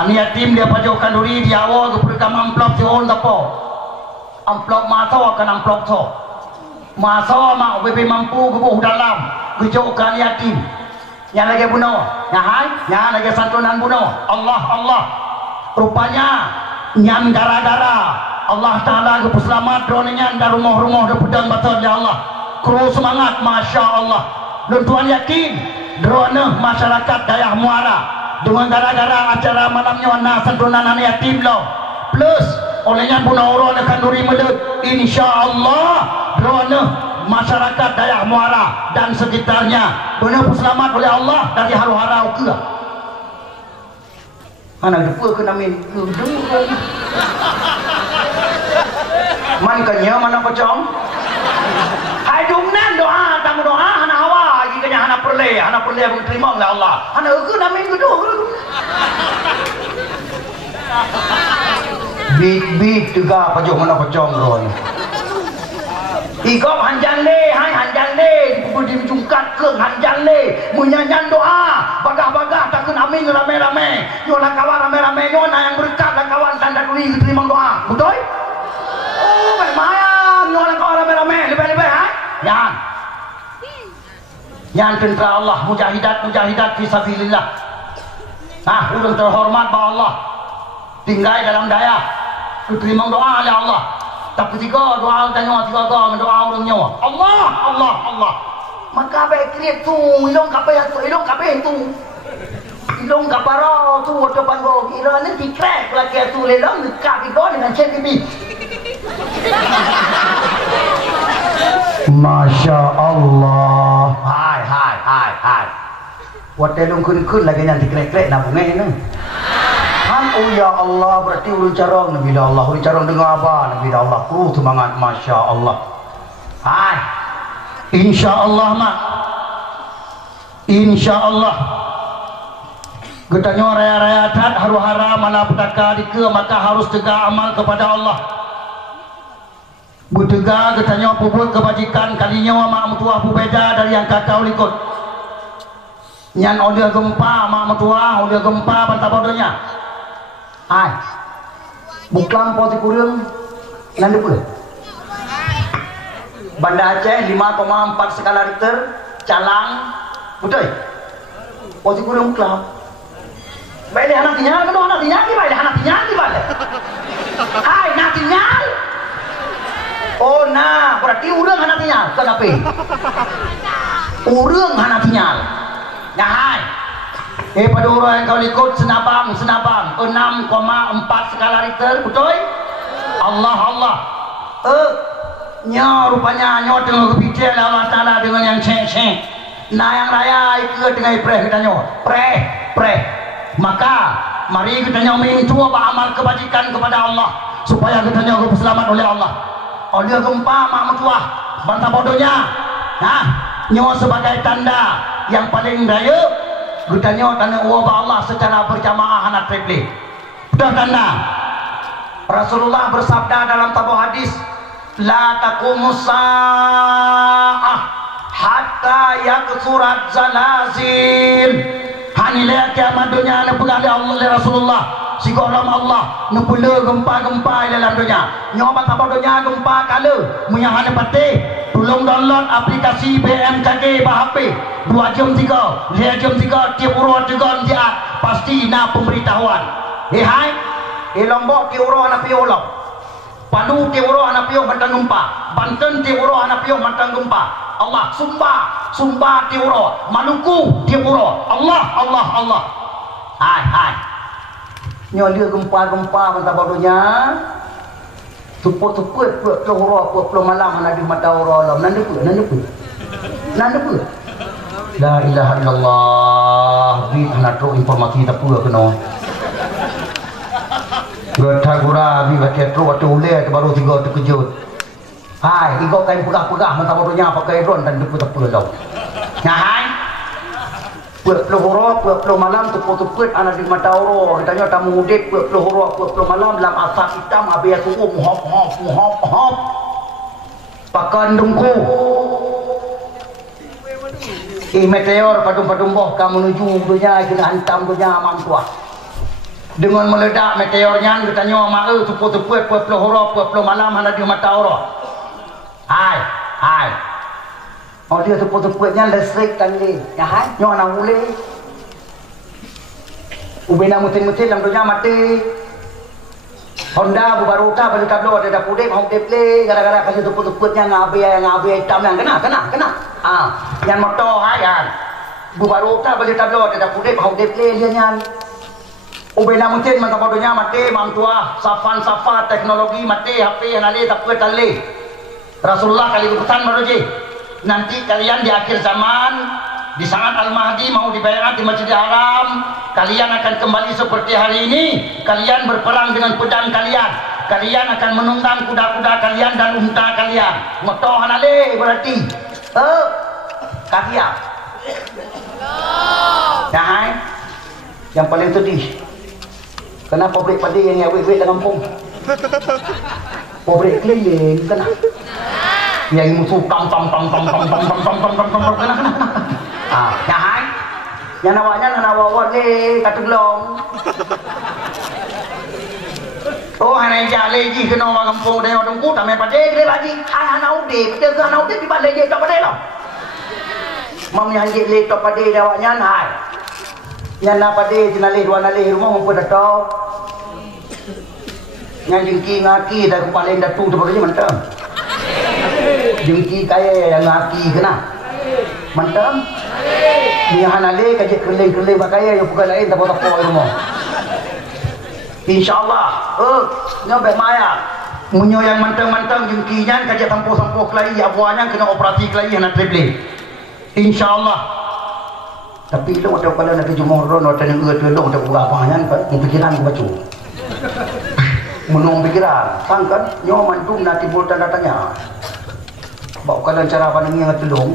anak yatim dia pajokan duri di awal ke perekam amplop sion tapo amplop masa akan amplop so masa mak bebe mampu ke bawah dalam gejokan yatim yang lagi bunuh yang lagi santunan bunuh Allah rupanya nyam gara-gara Allah Ta'ala ke selamat dronenya dari rumah-rumah di pedang batal ya Allah kru semangat Masya Allah dan Tuhan yakin drone masyarakat Dayak Muara dengan gara-gara acara malamnya na santunan anak yatim lo plus olehnya bunuh orang akan duri melut insya Allah drone masyarakat Dayak Muara dan sekitarnya benar selamat oleh Allah dari haru-harau ke anak depa kena min man kanya mana pocong hai dumnan doa tamu doa anak hawa lagi kanya anak perle aku terima oleh Allah anak ke namin ke doa big juga pajok mana pocong roy Igop hanjang le, hai hanjang le, budi jungkat ke hanjang le, menyanyian doa, bagah-bagah takkan amin rame-rame, nyolah kawan rame-rame, nyona yang berkat dan kawan tanda kuni terima doa, betul? Oh, baik nyolah kawan rame-rame, lebih-lebih, hai? Yang tentera Allah, mujahidat fisabilillah. Nah, udah terhormat bahwa Allah tinggal dalam daya, terima doa oleh Allah. Tak ketiga doa tanya tiga doa orang nyawa Allah maka baik kriat tu ilong kabeh tu ilong kapara tu depan gua kira ni dikrek lagi tu lelong dekat itu dengan CPB Masya Allah hai waktu lelong kun lagi yang dikrek nak bungai ni oh ya Allah berarti ulu carong Nabi Allah ulu carong dengar apa Nabi Allah semangat Masya Allah hai Insya Allah mak Insya Allah Getanyo raya-raya adat haru-hara mana petaka dike maka harus tegak amal kepada Allah. Bertegak getanyo puput kebajikan kalinya mak mutuah beda dari yang kakau likut. Nyan odia gempa mak mutuah odia gempa bantah bodohnya. Ai. Buklam poti kurang nanti pula. Banda Aceh 5,4 skala Richter, Calang, betul. Poti kurang buklam. Baik deh anak tinggal, kan anak tinggal di balik, anak tinggal di balik. Hai, anak tinggal. Oh nah, berarti urang anak tinggal, kenapa? Urang anak tinggal. Nah hai. Pada orang yang kau ikut senabang 6,4 skala Richter, betul? Allah. Nya rupanya nyo tengah kepikir Allah Ta'ala dengan yang cek. Nah yang raya ikut dengan preh kita nyo. Preh. Maka mari kita nyo minta amal kebajikan kepada Allah supaya kita nyo selamat oleh Allah. Oleh gempa mak mutuah bantah bodohnya. Nah, nyo sebagai tanda yang paling raya kita nyo tanda wabah Allah secara berjamaah anak triple. Betul tanda. Rasulullah bersabda dalam tabuh hadis, la taqumus sa'ah hatta yaksurat zalazil. Hanilaya kiamat dunia na pengali Allah oleh Rasulullah si kolam Allah nepula gempa-gempa dalam dunia nyoba apa dunia gempa kala menyahana patih tolong download aplikasi BMKG bah HP 2 jam 3 jam 3 tiap urut juga dia pasti na pemberitahuan hai Lombok tiap urut anak piolok Palu tiap urut anak piol mantang gempa Banten tiap urut anak piol mantang gempa Allah Sumba tiuro Maluku tiuro Allah hai nyo dia gempa-gempa bantah bodohnya tuput-tuput puak malam hana di mata orang nanda pun la ilaha illallah bi hana tro informasi tak pula kena gota gura bi baca tro atau ule baru 3 terkejut. Hai, igok kain pegah-pegah mentah bodohnya pakai ron dan tepuk-tepuk lau. Nah, hai. Puak-puak horor, puak-puak malam tepuk-tepuk anak di mata orang. Ditanya tamu mudik, puak-puak horor, puak-puak malam dalam asap hitam habis suku muhop. Pakan dungku. Meteor padung-padung boh kamu menuju dunia kena hantam dunia mampuah. Dengan meledak meteornya ditanya mak tepuk-tepuk puak-puak horor, puak-puak malam anak di mata orang. Hai. Oh dia tepuk-tepuknya listrik kan ni. Ya hai, nyo anak boleh. Ubena mutin-mutin dalam dunia mati. Honda bubaruta balik kablo ada dapudek mau teple gara-gara kasih tepuk-tepuknya ngabe hitam yang kena. Yang motor hayan. Bubaruta balik kablo ada dapudek mau teple dia nyan. Ubena mutin mantap bodohnya mati mang tua safan teknologi mati HP nali tak puet tali. Rasulullah kali pesan baruji nanti kalian di akhir zaman di saat Al-Mahdi mau dibayar di Masjidil Haram kalian akan kembali seperti hari ini kalian berperang dengan pedang kalian akan menunggang kuda-kuda kalian dan unta kalian motoh hanale berarti kafir hai yang paling sedih kenapa pabrik padi yang awet-awet dalam kampung pabrik keliling kena yang musuh tang kena ya hai yang nawanya ni katuglong oh hanya jale ji kena orang kampung dia orang ku tak main padai dia lagi hai hanau de betul ke hanau de di balik je tak padai lah mam yang je le tak padai dia awaknya hai yang na padai jinale dua nale rumah mampu datau yang jengki ngaki dari paling datu tu bagusnya mantap jengki kaya yang ngaki kena mantap ni hanale kajik kerling bakaya yang bukan lain tapo-tapo rumah insyaallah nyobe maya munyo yang mantang-mantang jengkinya kajik tampo-sampo kelai abuanya kena operasi kelai nak triple insyaallah tapi lu ada kalau nak jumur ron ada yang lu ada berapa hanya pikiran baca menung pikiran sangkan nyo mantum nanti timbul tanda tanya bawa kalian cara pandangnya ngetulung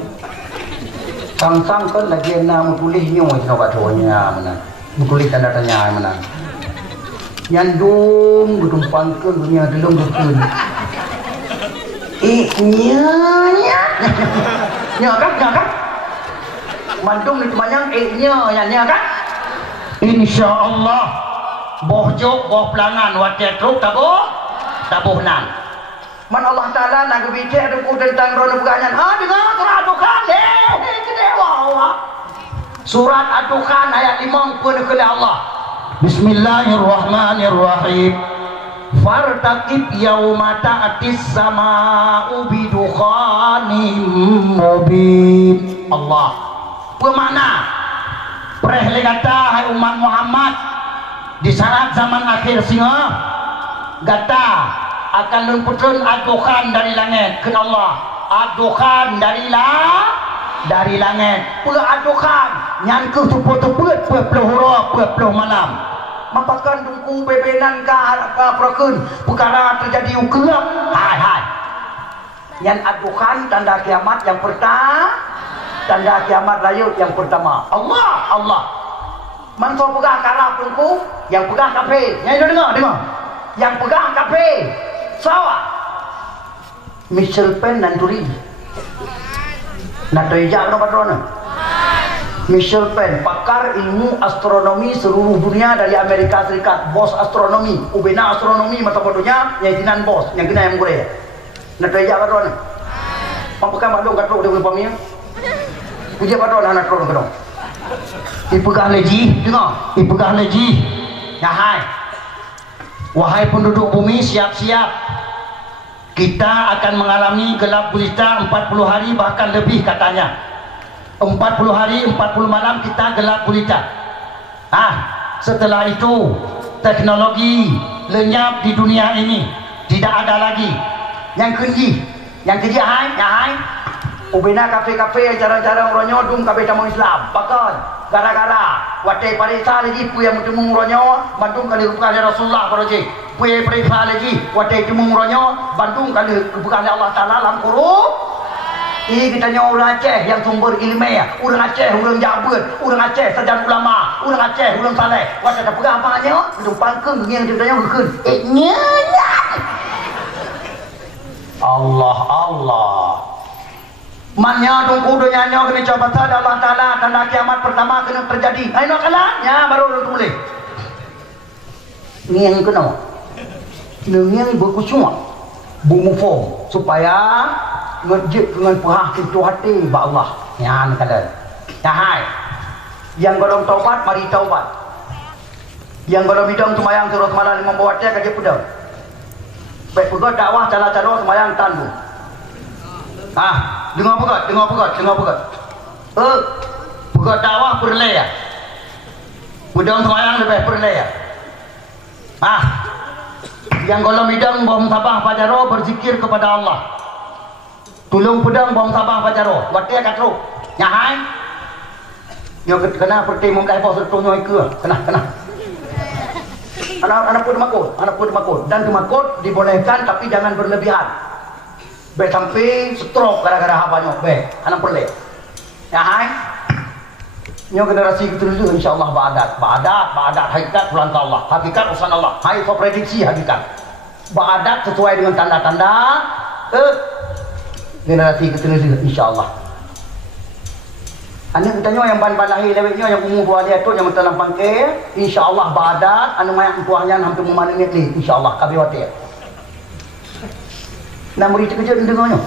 sang-sang kan lagi nama tulis nyo itu baconya mana Berkulit tanda tanya mana? Nyandung bertumpang ke dunia delung berkun. Nya kan? Mandung itu banyak nya kan? Insyaallah boh jok boh pelangan watet truk tabuh nan. Man Allah Taala nak bicara aku tentang rono bukannya. Dengar surat Ad-Dukhan kedewa. Surat Ad-Dukhan ayat 50 ke Allah. Bismillahirrahmanirrahim. Fartaqib yauma ta'tis sama'u bidukhanim mubin. Allah bermakna pereh kata hai umat Muhammad di saat zaman akhir singa gata akan lumputun Ad-Dukhan dari langit ke Allah. Ad-Dukhan dari langit pula Ad-Dukhan nyangkuh tuput-tuput puluh malam mapakan dungku bebenan ka prakun perkara terjadi ukelap hai yang Ad-Dukhan tanda kiamat yang pertama, tanda kiamat layut yang pertama. Allah manso pegang karap dungku yang pegang kafe yang dengar yang pegang kafe sawa Michel Pen dan Turi Natoija no patrona Michel Pen, pakar ilmu astronomi seluruh dunia dari Amerika Serikat, bos astronomi, ubena astronomi mata bodohnya, yang jinan bos, yang kena yang Korea. Natoija patrona. Pampakan badong katrok dia pamia. Puja patrona anak trok kadong. Ipegah leji, dengar, ipegah leji. Ya hai. Wahai penduduk bumi, siap-siap. Kita akan mengalami gelap gulita 40 hari bahkan lebih katanya. 40 hari 40 malam kita gelap gulita. Setelah itu teknologi lenyap di dunia ini, tidak ada lagi. Yang keji hai ubena kafe-kafe cara-cara ronyo dum kabe tamu Islam pakon gara-gara wate parisa lagi puya mutumung ronyo bandung kali bukan Rasulullah paroje puya parisa lagi wate tumung ronyo bandung kali bukan Allah Taala lam kuru. Kita nyawa orang Aceh yang sumber ilmiah, orang Aceh, orang Jabut, orang Aceh sarjana ulama, orang Aceh, orang saleh. Wasa dah pegang apanya? Hidup pangkeng yang ceritanya berkun. Allah. Maknya tunggu dunia kena coba tada Allah Taala tanda kiamat pertama kena terjadi. Ayo kalah, ya baru boleh. Ini yang kena. Ini yang berkucuma, bumufo supaya ngejip dengan perah pintu hati ba Allah yang kalian ya hai yang golong taubat mari taubat yang golong bidang semayang terus malam membawa dia kerja pedang baik pegat dakwah cara-cara semayang tandu dengar pegat pegat dakwah perlaya pedang semayang lebih perlaya yang golong bidang bom sabah pajaro berzikir kepada Allah. Tulung pedang bom sabah pajaro watia katro nyahai yo kena perti mung kai pos tunyo ke kena anak pun makut dan kemakut dibolehkan tapi jangan berlebihan sampai stroke gara-gara habanyo anak perle nyahai nyo generasi ketujuh insyaallah ba'adat hakikat bulan Allah hakikat urusan Allah hai so prediksi hakikat ba'adat sesuai dengan tanda-tanda generasi ketujuh insyaallah. Anda bertanya yang ban-ban lahir lewetnya yang umur buah dia tu yang telah pangke insyaallah ba'adat anu mayat buahnya hampir memandang ni insyaallah kabeh wate. Nak murid kejut dengarnya.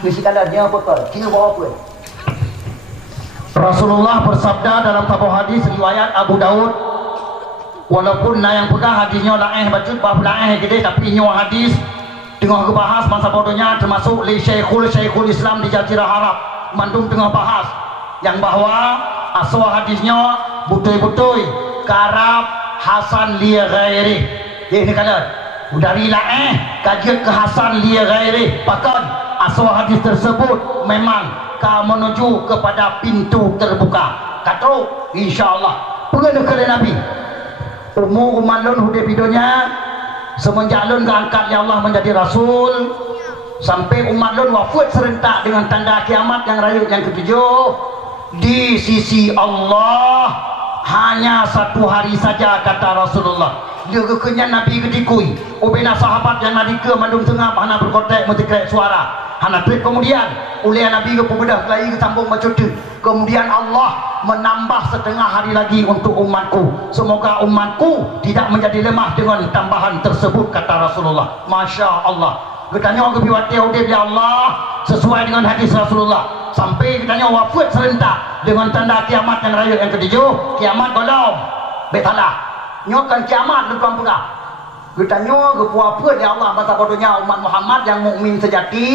Misi kadarnya apa kau? Kira bawa apa? Rasulullah bersabda dalam sebuah hadis riwayat Abu Daud, walaupun yang pegang hadisnya lain bacut bah lain gede tapi nyawa hadis tengah kebahas masa bodohnya termasuk li Syekhul Islam di Jazirah Arab mandung tengah bahas yang bahwa asal hadisnya betul-betul karab Hasan li ghairi ini kata dari lain kajian ke Hasan li ghairi bahkan asal hadis tersebut memang menuju kepada pintu terbuka kata insyaallah pengen ke Nabi umur umalun hude bidonya semenjak lun keangkat ya Allah menjadi rasul sampai umat lun wafat serentak dengan tanda kiamat yang rayut yang ketujuh di sisi Allah hanya 1 hari saja, kata Rasulullah. Dia kekenya Nabi ketikui obena sahabat yang Nabi ke mandung tengah hana berkotek mentekrek suara hana trip. Kemudian oleh Nabi ke pebedah lagi ke sambung macudu. Kemudian Allah menambah 1/2 hari lagi untuk umatku. Semoga umatku tidak menjadi lemah dengan tambahan tersebut, kata Rasulullah. Masya Allah. Ketanya ke biwati udib ya Allah sesuai dengan hadis Rasulullah. Sampai ketanya wafat serentak dengan tanda kiamat yang raya yang ketujuh. Kiamat golong betalah nyokan kiamat lepas pula. Ketanya ke puapa ya Allah masa bodohnya umat Muhammad yang mukmin sejati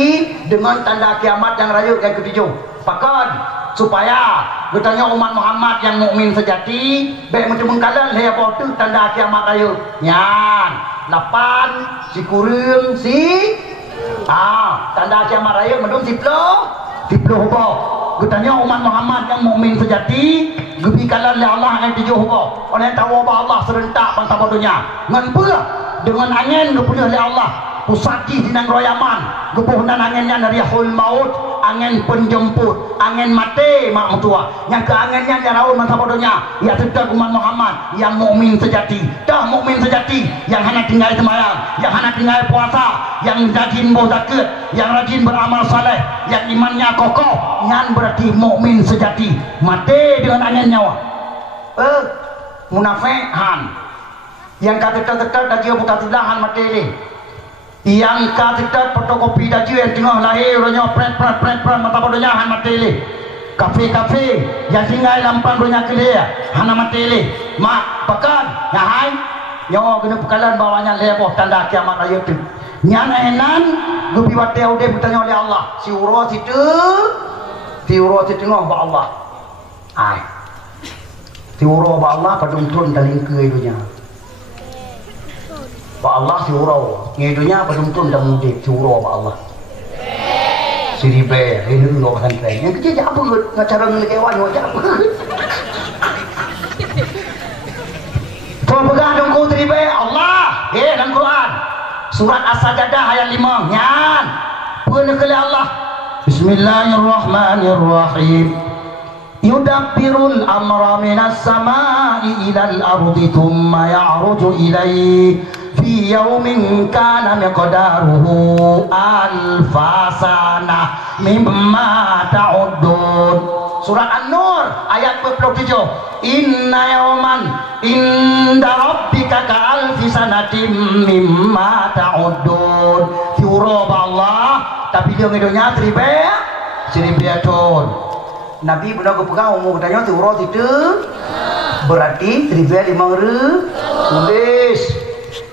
dengan tanda kiamat yang raya yang ketujuh. Pakan supaya ketanya umat Muhammad yang mukmin sejati baik macam mengkalan dia bawa tu tanda kiamat raya nyan 8 si kurung si tanda kiamat raya mendung si ploh hubau. Ketanya umat Muhammad yang mukmin sejati gebi kalan oleh Allah yang 7 hubau oleh tahu bahwa Allah serentak bangsa bodohnya ngan pula dengan angin gepunya oleh Allah pusaki dinang royaman gepuhnan anginnya dari hul maut, angin penjemput, angin mati mak mutua yang ke anginnya yang raul bangsa bodohnya ya sedang umat Muhammad yang mukmin sejati. Dah mukmin sejati yang hanya tinggal sembahyang, yang hanya tinggal puasa, yang rajin berzakat, yang rajin beramal saleh, yang imannya kokoh, yang berarti mukmin sejati. Mati dengan angin nyawa. Munafik han yang kata-kata dah dia buka tidahan mati ni. Yang kata fotokopi dah dia yang tengah lahir ronya pret mata bodohnya han mati ni. Kafe yang tinggal lampang ronya kelia hana mati ni. Mak pakan ya hai nyawa kena pekalan bawahnya leboh tanda kiamat raya tu. Nyana enan lubi wate ude bertanya oleh Allah si uro situ ngah ba Allah ai si uro ba Allah padung tun daling ke idunya ba Allah si uro ngidunya padung tun dah mudik si uro ba Allah si ribe ini lo kan keren yang kecil apa ngacara ngelekewan wajah apa tuan pegang dongku ribe Allah dalam Quran surat As-Sajdah ayat 5 nyan pun kali Allah Bismillahirrahmanirrahim yudabbirul amra minas samai ilal ardi thumma ya'ruju ilaihi fi yaumin kana miqdaruhu alfasana mimma ta'uddun. Surat An-Nur ayat 27 inna yauman inda rabbika ka alfi sanatim mimma ta'uddun. Fiurab Allah tapi dia ngedonya seribe ton. Nabi benar kepegang umur bertanya fiurab itu berarti seribe 5 tulis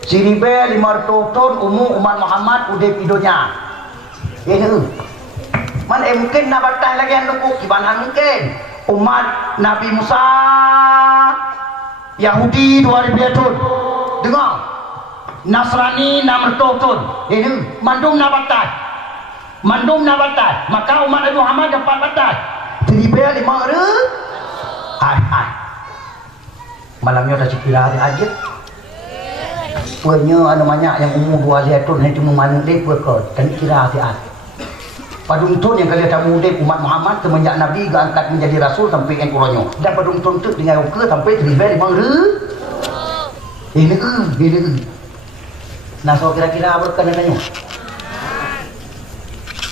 seribe 500 ton umur umat Muhammad udah pidonya ini mana mungkin nak batal lagi yang dukuk gimana mungkin umat Nabi Musa Yahudi 2000 ton dengar Nasrani 600 ton ini mandung nak batal maka umat Nabi Muhammad dapat batal 1,500 malamnya dah cikira hari ajib punya namanya yang umur 2 ton yang cuma mana dia berkot kan kira hati-hati padungtun yang kalian tak mudik umat Muhammad semenjak Nabi diangkat menjadi Rasul sampai yang kuronyo dan padungtun tu dengan uke sampai 1,500 ini nah so kira-kira berkan adanya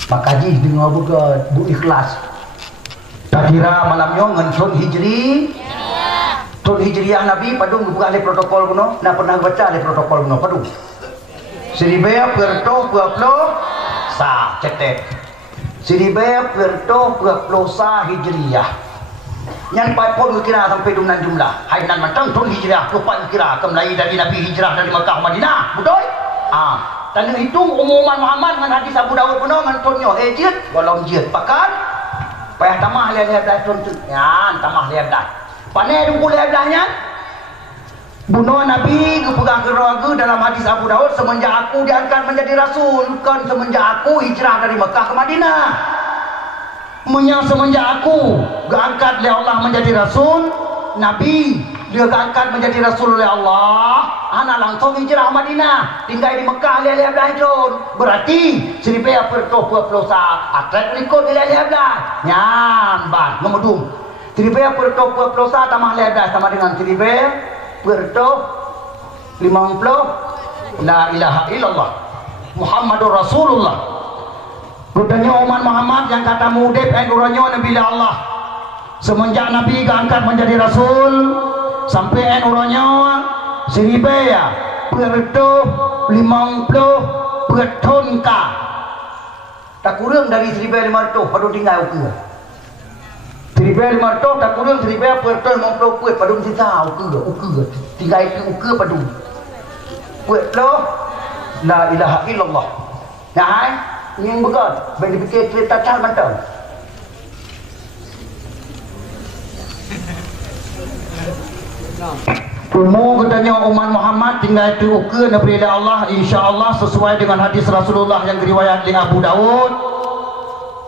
makaji dengar buka bu ikhlas tak kira malamnya ngenton hijri Tahun Hijriah Nabi padung buka le protokol kuno nak pernah baca le protokol kuno padung 1,020 sa cetek 1,020 sa Hijriah yang pun kira sampai dengan jumlah hainan matang tahun Hijriah lupa kira kembali dari Nabi hijrah dari Mekah ke Madinah betul dan hitung umuman Muhammad dengan hadis Abu Dawud kuno dengan tonyo jid golong jid pakan payah tamah lihat tahun tu ya tamah lihat dah pandai dulu lihatnya bunuh Nabi kepegang keluarga dalam hadis Abu Dawud semenjak aku diangkat menjadi Rasul kan semenjak aku hijrah dari Mekah ke Madinah semenjak aku diangkat oleh Allah menjadi Rasul Nabi dia diangkat menjadi Rasul oleh Allah anak langsung hijrah ke Madinah tinggal di Mekah lihat tahun berarti 1,020 atlet ikut lihat nyamban ngemedung Seribu pertosa tambah ledas sama dengan seribu perto 50 la ilaha illallah Muhammadur Rasulullah. Kutanya umat Muhammad yang kata mudib uranya Nabi Allah. Semenjak Nabi keangkat menjadi Rasul sampai uranya seribu ya perto 50 pertonka. Tak kurang dari 1.500 pada tinggal ukur. 1.500 tak kurang 1.000 perton 50 puet pada mesti tahu ukur tinggal itu ukur pada puet lo la ilaha illallah. Nah yang betul bagi fikir cerita cal betul. Umur katanya umat Muhammad tinggal itu ukur Nabi Allah insya-Allah sesuai dengan hadis Rasulullah yang diriwayat di Abu Daud.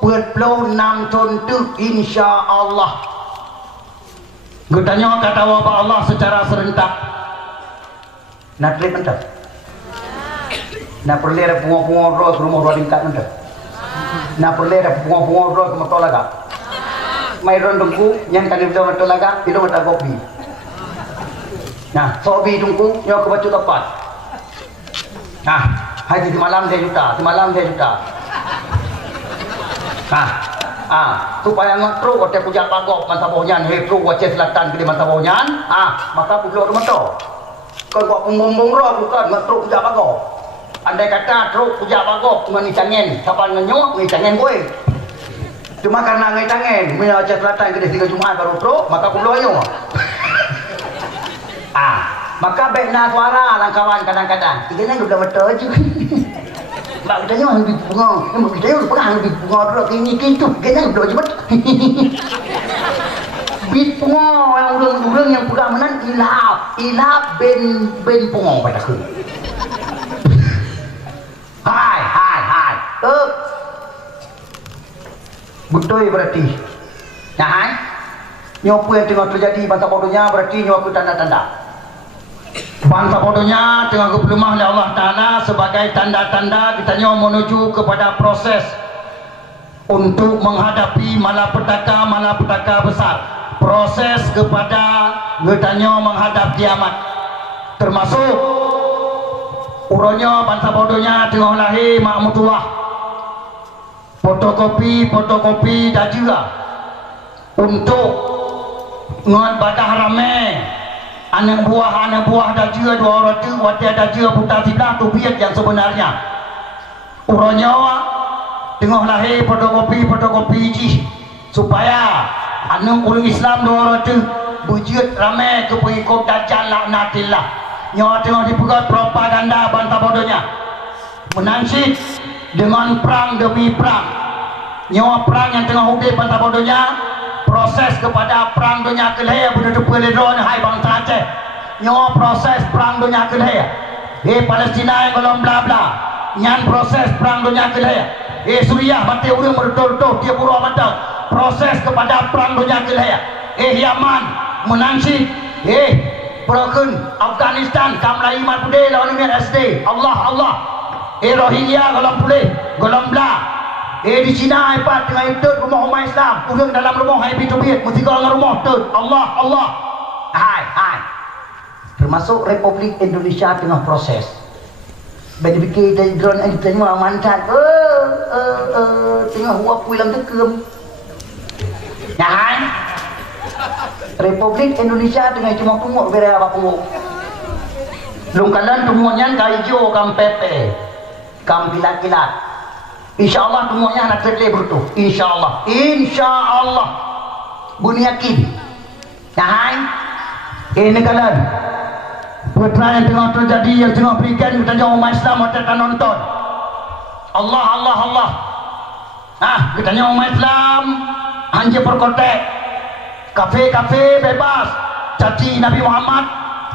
46 ton tu insya-Allah. Katanya kata wabah Allah secara serentak. Nak trip entah. Nak perlu ada bunga-bunga roh ke rumah roh tingkat entah. Nak perlu ada bunga-bunga roh ke motor laga. Mai ron tungku yang kali betul motor laga itu mata kopi. Nah, sobi tungku nyo ke baju tepat. Nah, hari di malam saya juta, di malam saya juta. Supaya ngetru kote pujak pagok masa bohonyan hetru kote selatan gede masa bohonyan maka pulau rumah tu kalau buat pembumbung roh bukan ngetru pujak pagok. Andai kata tru pujak pagok ngani cangen kapan ngenyok ngani cangen gue cuma karena ngani cangen mina kote selatan gede 3 Jumat baru tru maka pulau nyo maka baiknya suara langkawan kadang-kadang tiganya udah betul juga. Mbak kita mah lebih bunga, mbak kita udah pernah lebih bunga dulu kayak ini gitu, kayaknya udah cepet. Bit bunga yang urang-urang yang pegang menan ilap ben bunga pada aku. Hai. Betul berarti. Nah, nyopu yang tengah terjadi bangsa bodohnya berarti nyopu tanda-tanda. Bangsa bodohnya tengah kepelemah oleh Allah Ta'ala sebagai tanda-tanda kitanya menuju kepada proses untuk menghadapi malapetaka besar, proses kepada kitanya menghadap kiamat, termasuk uranya bangsa bodohnya tengah lahir makmutullah fotokopi dan juga untuk ngebadah ramai anak buah dan juga dua orang tu wadah dan juga putar sidah tu biar yang sebenarnya uranya tengah lahir fotokopi ji supaya anak orang Islam dua orang tu bujut ramai ke pengikut dajjal laknatillah nyawa tengah dipegat propaganda bantah bodohnya menansit dengan perang demi perang nyawa perang yang tengah hubung bantah bodohnya proses kepada perang dunia kelihaya berduduk pelidron hai bangsa Aceh nyawa proses perang dunia kelihaya Palestina yang golong bla bla nyan proses perang dunia kelihaya Suriah mati urang berduduk dia pura mata proses kepada perang dunia kelihaya Yaman menansi Perakun Afghanistan kamlah iman pudih lawan iman SD Allah Rohingya golong pulih golong bla di Cina ipat dengan itu rumah umat Islam urang dalam rumah hai bitubit mesti kau dengan rumah tu Allah hai termasuk Republik Indonesia tengah proses bagi fikir dari drone ini tengah mancat tengah huap wilang tekem hai Republik Indonesia tengah cuma tunggu berea apa tunggu lungkalan tunggunya kaijo kam pepe kam kilat InsyaAllah semuanya anak terlebih berutuh InsyaAllah bunyi yakin nah ini kalian putra yang tengah terjadi yang tengah berikan kita jauh umat Islam kita nonton Allah kita jauh umat Islam hanya perkotek kafe bebas caci Nabi Muhammad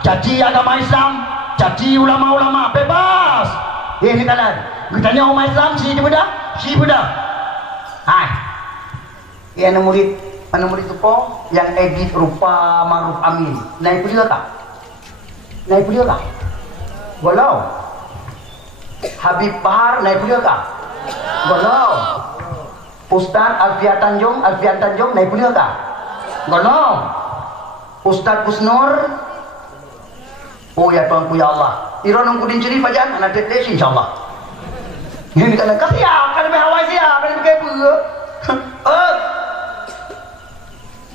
caci agama Islam caci ulama-ulama bebas ini kalian kita umat Islam si budak hai yang murid itu po yang edit rupa Ma'ruf Amin naik juga kah walau Habib Bahar naik juga kah walau Ustaz Alfian Tanjung naik juga kah Gono. Ustaz Kusnur. Oh ya Tuanku ya Allah. Iron kudin ciri pajan anak detek insyaallah. Ini kena kasih kan behawai sia kan ke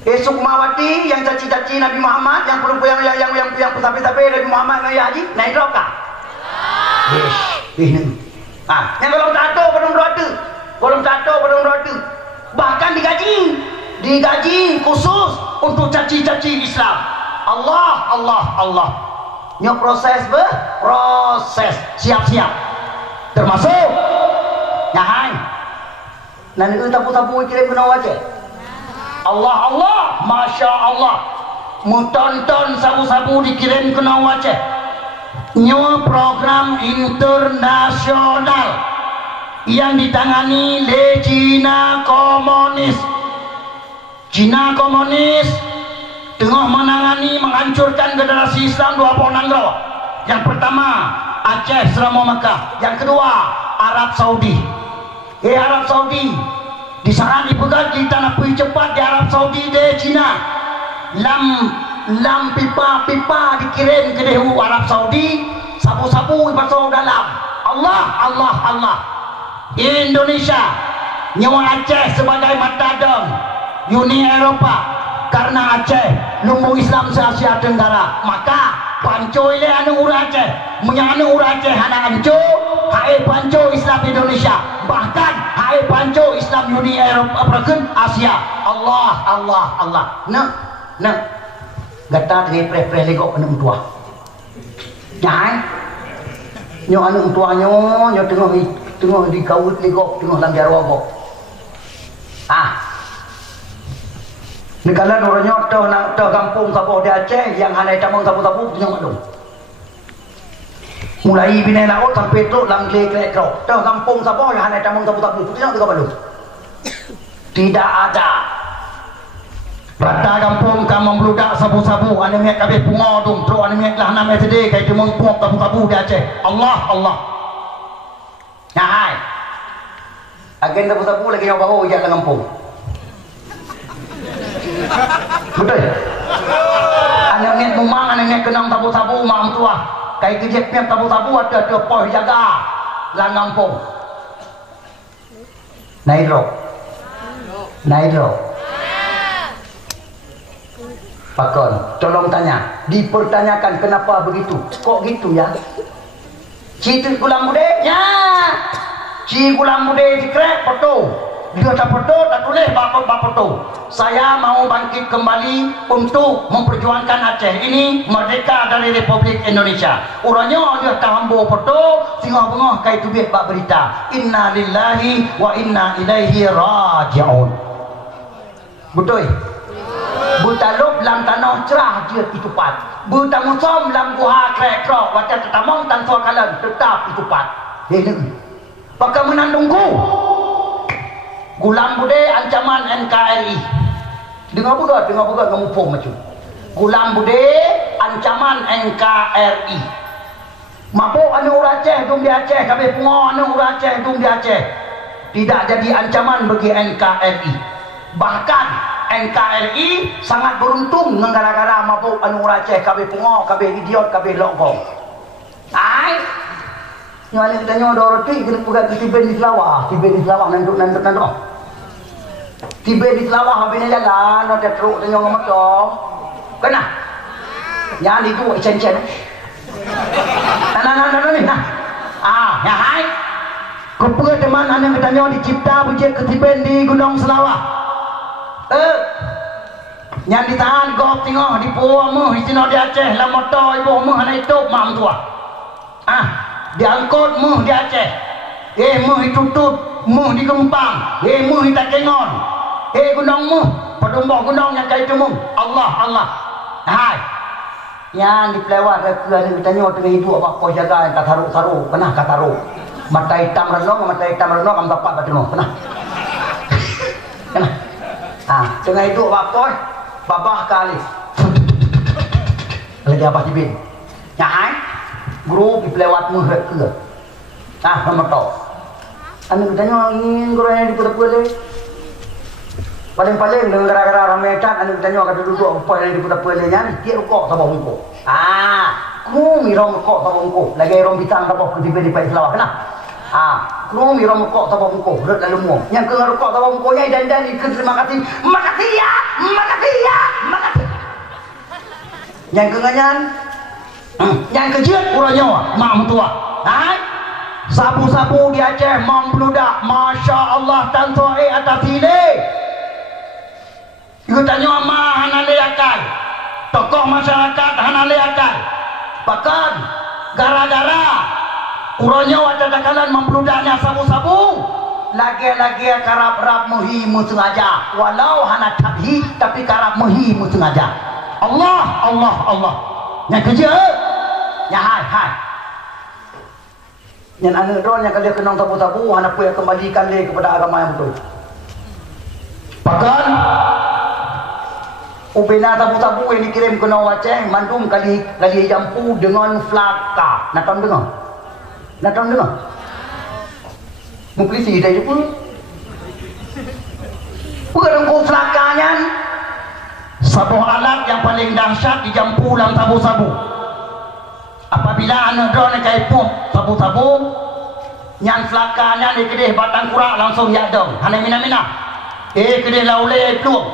Esok Mawati yang caci-caci Nabi Muhammad, yang perempuan yang pesape-sape Nabi Muhammad dengan Haji naik neraka. Yang golong tato pada neraka. Bahkan digaji khusus untuk caci-caci Islam. Allah. Nyo proses siap-siap. Termasuk nyahai. Nanti tapu-tapu kirim ke Nawaje. Allah, Masya Allah. Mutonton sabu-sabu dikirim ke Nawaje. Nyo program internasional yang ditangani oleh Cina Komunis tengah menangani menghancurkan generasi Islam 26 negara. Yang pertama Aceh selama Mekah, yang kedua Arab Saudi. Arab Saudi di saat dipegang di tanah pui cepat di Arab Saudi di Cina, lam pipa dikirim ke dehu Arab Saudi, sabu-sabu pasang dalam. Allah. Indonesia nyawa Aceh sebagai matadang Uni Eropa karena Aceh lumbung Islam se-Asia Tenggara, maka panco ile anu ura Aceh menyanu ura Aceh anak anco hae panco Islam Indonesia, bahkan hae panco Islam Uni Eropa perken Asia. Allah nak gata de pre legok anu tua nyai nyo anu tua nyo tengah di kaut legok tengah dalam jarwa kok negara dorongnya toh kampung kampung di Aceh yang hanai tamang tapu-tapu tengah madung mulai binai laut sampai tu langle krekro toh kampung sabo yang hanai tamang tapu-tapu tengah madung tidak ada. Rata kampung kamu meludak sabu-sabu ane mek kabeh pungo tum tro ane mek lah nama sedih kai temung puak tabu-tabu di Aceh. Allah. Hai. Agen tabu-tabu lagi yang baru ya kampung. Betul. Ane mek mumang ane mek kenang tabu-tabu mam tua. Kai kejep mek tabu-tabu ada poh jaga lang kampung. Nairo. Pakon, tolong tanya, dipertanyakan kenapa begitu? Kok gitu ya? Citu gulam bude? Ya. Ci gulam bude dikrek foto. Dia tak foto, tak tulis bapak foto. Saya mau bangkit kembali untuk memperjuangkan Aceh ini merdeka dari Republik Indonesia. Urangnya dia tahambo foto, singa bengah kai tubih bak berita. Inna lillahi wa inna ilaihi raji'un. Betul? Butalub lam tanah cerah dia itu pat. Butamusom lam guha krek-krok wajah tetamong tan suakalan tetap itu pat. Pakai menandungku. Gulam bude ancaman NKRI. Dengar buka ngemupung macam. Gulam bude ancaman NKRI. Mabuk anu Aceh dum di Aceh, kabeh pungo anu Aceh dum di Aceh. Tidak jadi ancaman bagi NKRI. Bahkan NKRI sangat beruntung negara-negara mabuk anu Aceh kabeh pungo, kabeh idiot, kabeh lokong. Ai. Nyali kita nyawa doroti kena pegang ke tiben di Selawah nanduk. Tiben di Selawah habis jalan, no teruk tanya ngomong tu. Kena. Nyali tu cen-cen. Nah. Ya hai. Kepada teman anda kita nyawa dicipta bujek ke tiben di Gunung Selawah. Yang ditahan gop tengok di puah mu di sini di Aceh lah motor ibu mu hana itu mam tua. Diangkut mu di Aceh. Mu ditutup, mu di Kempang, mu di Takengon. Gunung mu, pedumbah gunung yang kait mu. Allah. Hai. Yang dipelewat ke ni bertanya tengah hidup apa jaga yang kataru, pernah kataru. Mata hitam renong am dapat bateno, pernah. Pernah. Tengah itu apa? Babah kali. Lagi apa tibin? Nyai, guru dipelewat muhret ke. Nama tau. Anu bertanya ingin guru yang diputar-putar. Paling-paling dengan gara-gara ramai cat anu tanya kata duduk apa yang di pula-pula nya dia rokok sama bungku. Ku mirong rokok sama bungku. Lagi rom bitang apa ketiba di pai selawah kena. Ku mirong rokok sama bungku, rek dalam mu. Yang ke rokok sama bungku nya dan ke terima kasih. Makasih ya. Makasih. Yang ke nganyan yang kejeut uranya mak mentua. Sabu-sabu di Aceh membludak. Masya Allah tan soe atas sini. Iku tanya ama hanaliakan. Tokoh masyarakat hanaliakan. Bahkan gara-gara uranya wajah membludaknya sabu-sabu. Lagi-lagi karap-rap muhi sengaja. Walau hana tabhi tapi karap muhi sengaja. Allah. Yang kerja. Yang hai. Yang anu drone yang kalian kenang sabu-sabu hana punya kembalikan dia kepada agama yang betul. Bahkan ubena sabu-sabu yang dikirim ke Aceh mandum kali jampu dengan flaka. Nak dengar? Polisi dah jumpa. Bukan flakanya. Sebuah alat yang paling dahsyat dijampu dalam sabu-sabu. Apabila anak drone kaipum sabu-sabu yang flakanya di kedai batang kurak langsung yadong. Hana mina-mina. Kedai laulai peluang.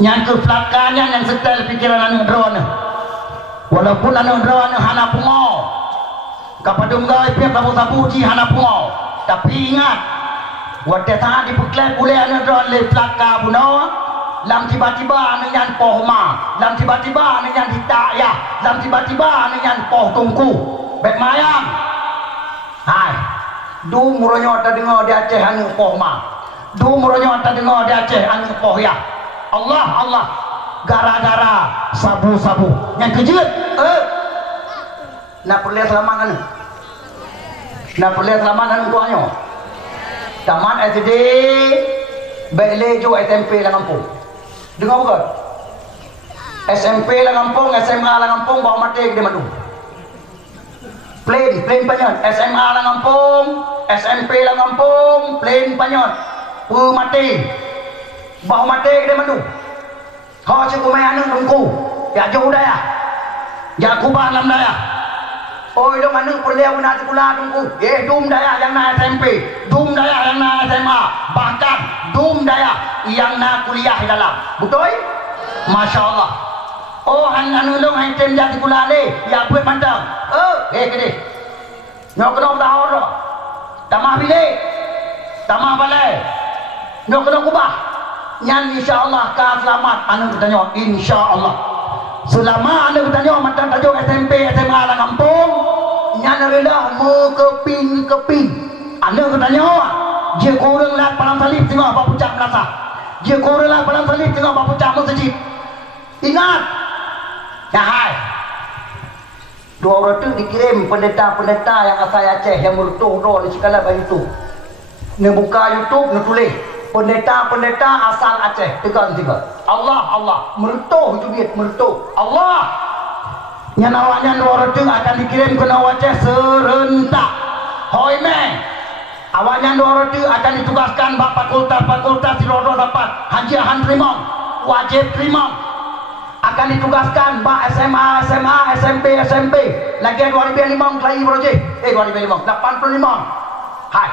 Yang ke flakanya yang setel pikiran anak drone. Walaupun anak drone hana pungau. Kapadung gawai pihak sabu-sabu ji hana pungau. Tapi ingat, waktu tadi dipeklai boleh anak drone le flaka bunawa. Lam tiba-tiba ane yan poh ma, lam tiba-tiba ane yan hitak ya, lam tiba-tiba ane yan poh tungku. Bek mayang. Hai. Du muronyo ta dengar di Aceh ane poh ma. Du muronyo ta dengar di Aceh ane poh ya. Allah. Gara-gara sabu-sabu. Yang kejut. Nak perlihat selamat ane. Nak perlihat selamat ane tuanyo. Taman SD, Belejo SMP lah kampung. Dengar bukan? SMP lah kampung, SMA lah kampung, bawa mati ke Madu. Plain panjang. SMA lah kampung, SMP lah kampung, plain panjang. Mati. Bawa mati ke Madu. Kau cukup main anu tungku. Ya jauh dah ya. Ya kubah lam dah ya. Oi dong anu perlihat guna sekolah tungku. Dum daya yang na SMP, dum daya yang na SMA, bahkan dum daya yang na kuliah di dalam. Betul? Masya Allah. Oh anu dong item jadi sekolah ni, ya buat mantap. Kede. Nyok kena tahun ro. Tamah bilik. Tamah balai. Nyok kena kubah. Nyan insya-Allah ka selamat anu bertanya insya-Allah. Selama anda bertanya mantan tajuk SMP, SMA lah kampung, nyana rendah mekeping. Anda bertanya, dia kurang lah palang salib tengah apa puncak melasa. Dia kurang lah palang salib tengah apa puncak masjid. Ingat, hai. Dua orang tu dikirim pendeta-pendeta yang asal Aceh yang merutuh di segala bayi itu. Ni buka YouTube, ni tulis. Pendeta-pendeta asal Aceh tekan tiga. Allah merutuh itu dia merutuh. Allah yang awaknya dua orang akan dikirim ke Aceh serentak. Hoi meh. Awaknya dua orang akan ditugaskan bak fakultas di luar dapat hajian terima, wajib terima. Akan ditugaskan bak SMA, SMP. Lagi 2005 lagi projek. 2005 85. Hai.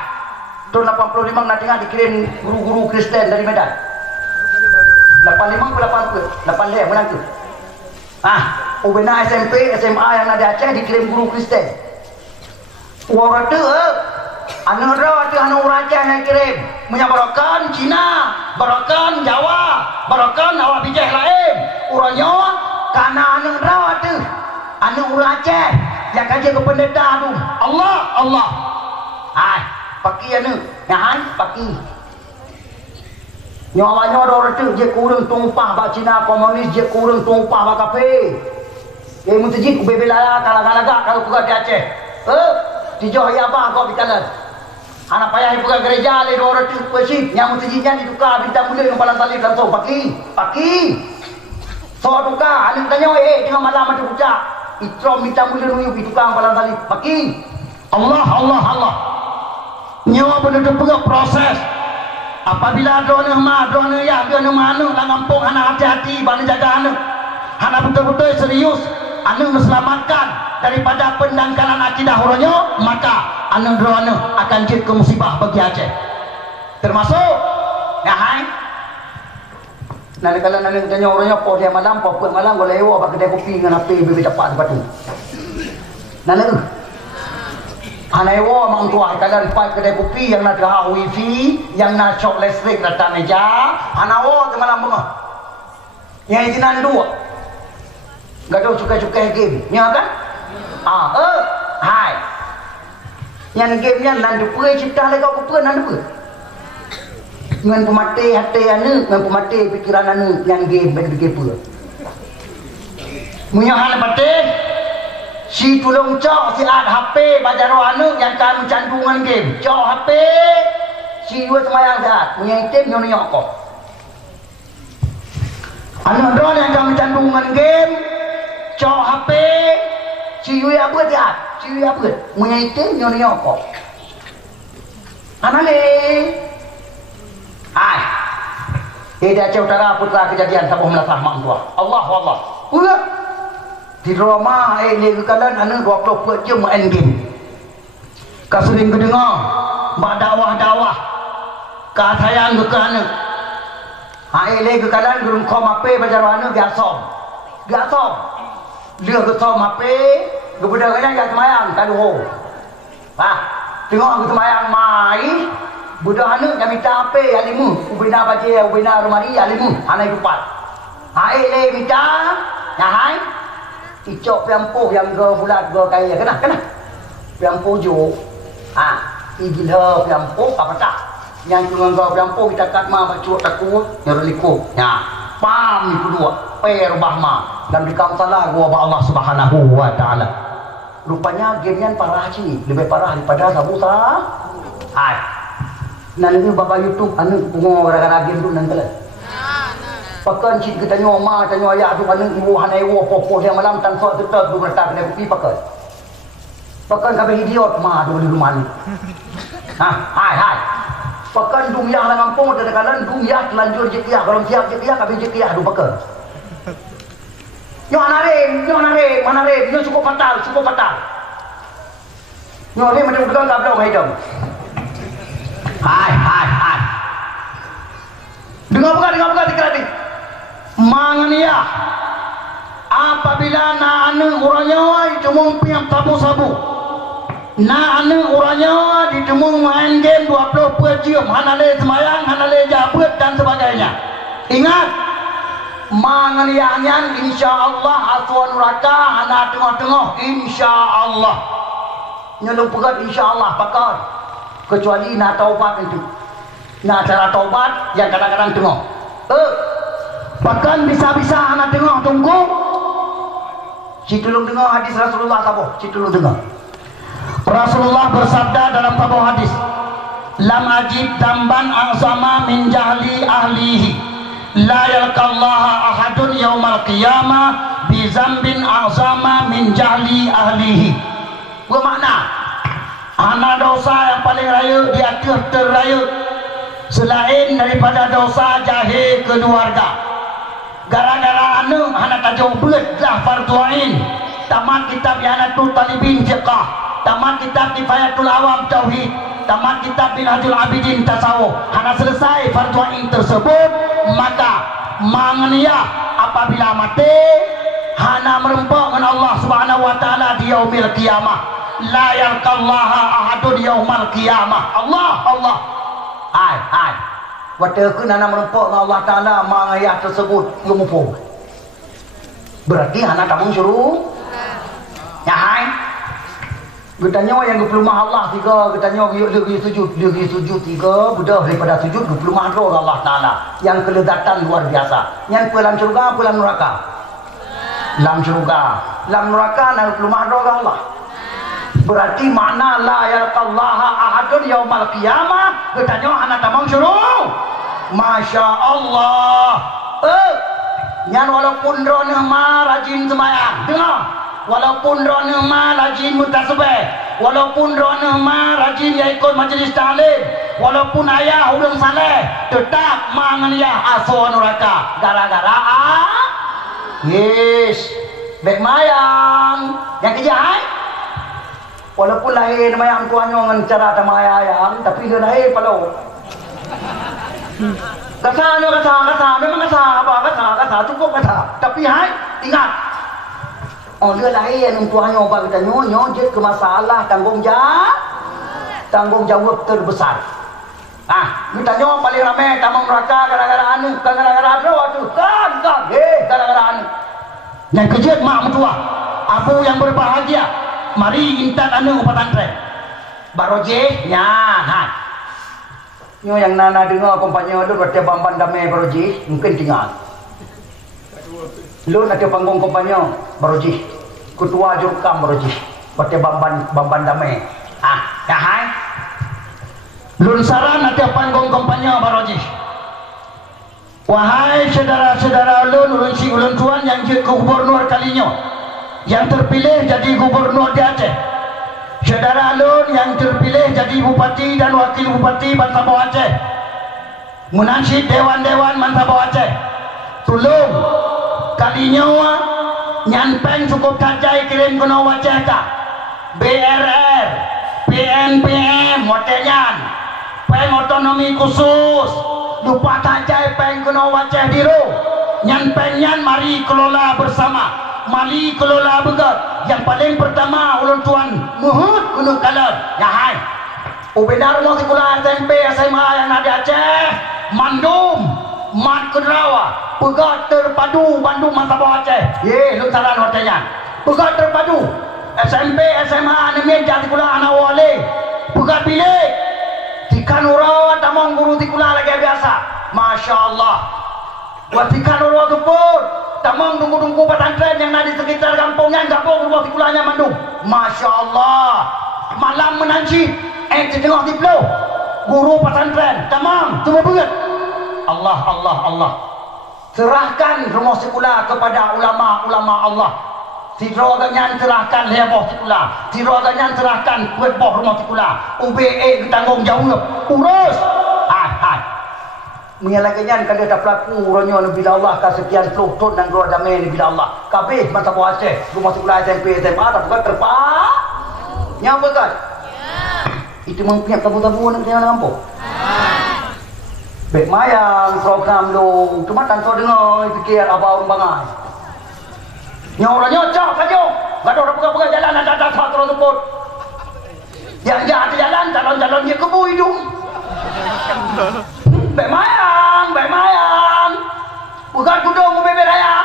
Tahun 85 nanti dikirim guru-guru Kristen dari Medan. 85 ke 80 menang tu. Ubena SMP, SMA yang ada Aceh dikirim guru Kristen. Orang tu anu Aceh yang kirim. Menyabarkan Cina, barakan Jawa, barakan awak bijih lain. Urangnya karena anu tu anu Aceh yang kaji ke pendeta tu. Allah. Paki anu, paki. Nyawanya ada orang tu, dia kurang tumpah bak Cina komunis, dia kurang tumpah bak kafe. Mutajid kubebela kalagalaga kalau kuat di Aceh. Tijoh ya bah kau bitalan. Anak payah buka gereja le orang tu pesip, yang mutajidnya ditukar bintang mulia yang paling salib langsung paki. So tukar, anu tanya tengah malam ada bucak. Itrom bintang mulia nunggu ditukar paling salib paki. Allah. Nyawa penduduk juga proses apabila drone ya drone mana lang kampung hana hati-hati bana jaga hana betul-betul serius anu selamatkan daripada pendangkalan akidah huronyo, maka anu drone akan jadi musibah bagi Aceh. Termasuk ya hai nanti kalau nanti tanya orangnya po dia malam po malam boleh lewa bagi kedai kopi dengan api bibit cepat batu nanti Anewo mang tua kalian pai kedai kopi yang nak dah wifi, yang nak cok listrik rata meja, anawo ke malam bunga. Yang izinan dua. Gaduh cukai-cukai game, ni kan? Hai. Yang game yang nandu pui cipta lagi kau pui nandu pui. Ngan pemati hati anu, ngan pemati pikiran anu yang game bagi pui. Munyahan pati. Si tolong cok si ad HP bajaro anu yang kami cantungan game cok HP si dua semayang sehat punya item nyonya kok anu drone yang kami cantungan game cok HP si dua apa sehat si dua apa punya item nyonya kok anale hai dia Aceh Utara putra kejadian tabuh melasah mak tua Allah udah di drama ini kalian anu 20 jam main game. Kau sering kedengar mak dakwah katayan ke kana. Ini ke kalian gurung kau mape baca anu biasa. Dia ke kau mape kebudak kalian yang semayang kaduho. Tengok ke semayang mai budak anu yang minta ape alimu ubina baje ubina rumari alimu anai dupat. Ini minta ya hai icok piampuh yang ke bulat ke kaya kena piampuh jo igil piampuh apa tak yang dengan ke piampuh kita kat ma bacuak takut nyerliku ya pam ni kedua perbah ma dan dikam salah gua ba Allah Subhanahu wa taala rupanya game-nya parah sini lebih parah daripada sabusa hai nanti baba YouTube anu pungo gara-gara game tu nanti pakan cik kita tanya ma tanya ayah tu mana ibu hanai wo popo yang malam tan so tetap du bertak kedai kopi pakan kabe idiot ma tu di rumah ni hai pakan dunia lang kampung ada kalan dunia telanjur jekiah kalau siap jekiah kabe jekiah du pakan nyo anare nyo cukup fatal nyo ni macam pegang kabel hidup hai dengar bukan dikira mangania apabila na anu uranya cuma piang sabu na anu uranya ditemu main game 20 jam hanale semayang hanale jabut dan sebagainya ingat mangania nyan insyaallah aswan neraka hana tengah-tengah insyaallah nyelung pegat insyaallah pakar kecuali na taubat itu na cara taubat yang kadang-kadang tengah bahkan bisa-bisa anak tengok tunggu si tolong dengar hadis Rasulullah saboh si tolong dengar Rasulullah bersabda dalam saboh hadis lam ajib damban a'zama min jahli ahlihi la yalqallaha ahadun yaumal qiyamah bi zambin a'zama min jahli ahlihi bermakna anak dosa yang paling raya di akhir terraya selain daripada dosa jahil keluarga gara-gara anu hana tajau beut lah fardu ain tamat kitab Ihanatul Talibin Fiqh tamat kitab Kifayatul Awam Tauhid tamat kitab Minhajul Abidin Tasawuf hana selesai fardu ain tersebut maka mangnia apabila mati hana merempok dengan Allah Subhanahu wa taala di yaumil qiyamah la yalqallaha ahadun yaumal qiyamah Allah hai Wata kena nak merempok dengan Allah Ta'ala mangayat tersebut lumpuh. Berarti anak kamu suruh ya hai bertanya yang berpelumas Allah tiga bertanya lagi sujud tiga budak daripada sujud berpelumas roh Allah Ta'ala yang kelezatan luar biasa yang pelan syurga pelan neraka lam syurga lam neraka nak berpelumas roh Allah berarti makna la yalqallaha ahadun yaumal qiyamah bertanya anak tamang suruh Masya Allah yang walaupun drone ma rajin semayang dengar walaupun drone ma rajin mutasabih walaupun drone ma rajin ya ikut majlis ta'lim walaupun ayah ulun saleh tetap manganiah aso neraka gara-gara yes bek mayang yang kejahai walaupun lahir mayang tuannya dengan cara tamayang tapi dia lahir pada kata memang kata cukup kata tapi hai ingat dia lahir yang tuannya apa kita nyonyot ke masalah tanggung jawab terbesar. Kita nyawa paling ramai tamang neraka gara-gara anu, gara-gara waktu gara-gara anu. Yang kejut mak mentua, abu yang berbahagia, mari intat anu pesantren. Baroje, nyo yang nana dengar kompanyo tu berarti bamban damai baroje, mungkin tinggal. Lu nak panggung kompanyo baroje, ketua jurkam baroje, berarti bamban damai. Ya hai. Lun saran ada panggung kampanye baroji. Wahai saudara-saudara ulun tuan yang jadi gubernur kalinya, yang terpilih jadi gubernur di Aceh. Saudara ulun yang terpilih jadi bupati dan wakil bupati Bangsa Bawah Aceh. Munasib dewan-dewan Bangsa Bawah Aceh. Tolong kalinya nyampeng cukup kajai kirim ke Aceh tak. BRR, PNPM, motelnya. Peng otonomi khusus lupa tajai peng kena wajah diru nyan pengyan mari kelola bersama mari kelola begat yang paling pertama ulun tuan muhut gunung kalan ya hai ubenar mau sekolah SMP SMA yang ada Aceh Mandum Mat Kenrawa pegat terpadu Bandung Mantap Aceh lu saran hotelnya pegat terpadu SMP SMA nemen jadi sekolah anak wale pegat bilik Tikan urawa tamang guru tikula lagi biasa. Masya Allah. Buat tikan urawa kepur. Tamang tunggu-tunggu pesantren yang ada di sekitar kampungnya. Kampung rumah tikulanya Bandung. Masya Allah. Malam menanci. Tengok di belau. Guru pesantren. Tamang. Cuma berat. Allah. Serahkan rumah sekolah kepada ulama-ulama Allah. Tiroganyan serahkan heboh sekolah, tiroganyan serahkan heboh rumah sekolah. UBE tanggung jawab, urus. Menyalakannya kalau ada pelaku ronyo bila Allah kesekian puluh ton dan keluar damai bila Allah. Kabeh mata Bawah Aceh, rumah sekolah SMP SMA tak bukan terpak. Nyapa kan? Itu mempunyai tabu-tabu nak kena kampung. Bek mayang program lu, cuma tanpa dengar fikir apa orang bangai. Nyawa nyocok saja. Enggak ada orang pegang-pegang jalan ada terus sebut. Yang jahat jalan calon-calon dia kebu hidung. Bek mayang. Bukan kudung bebek raya.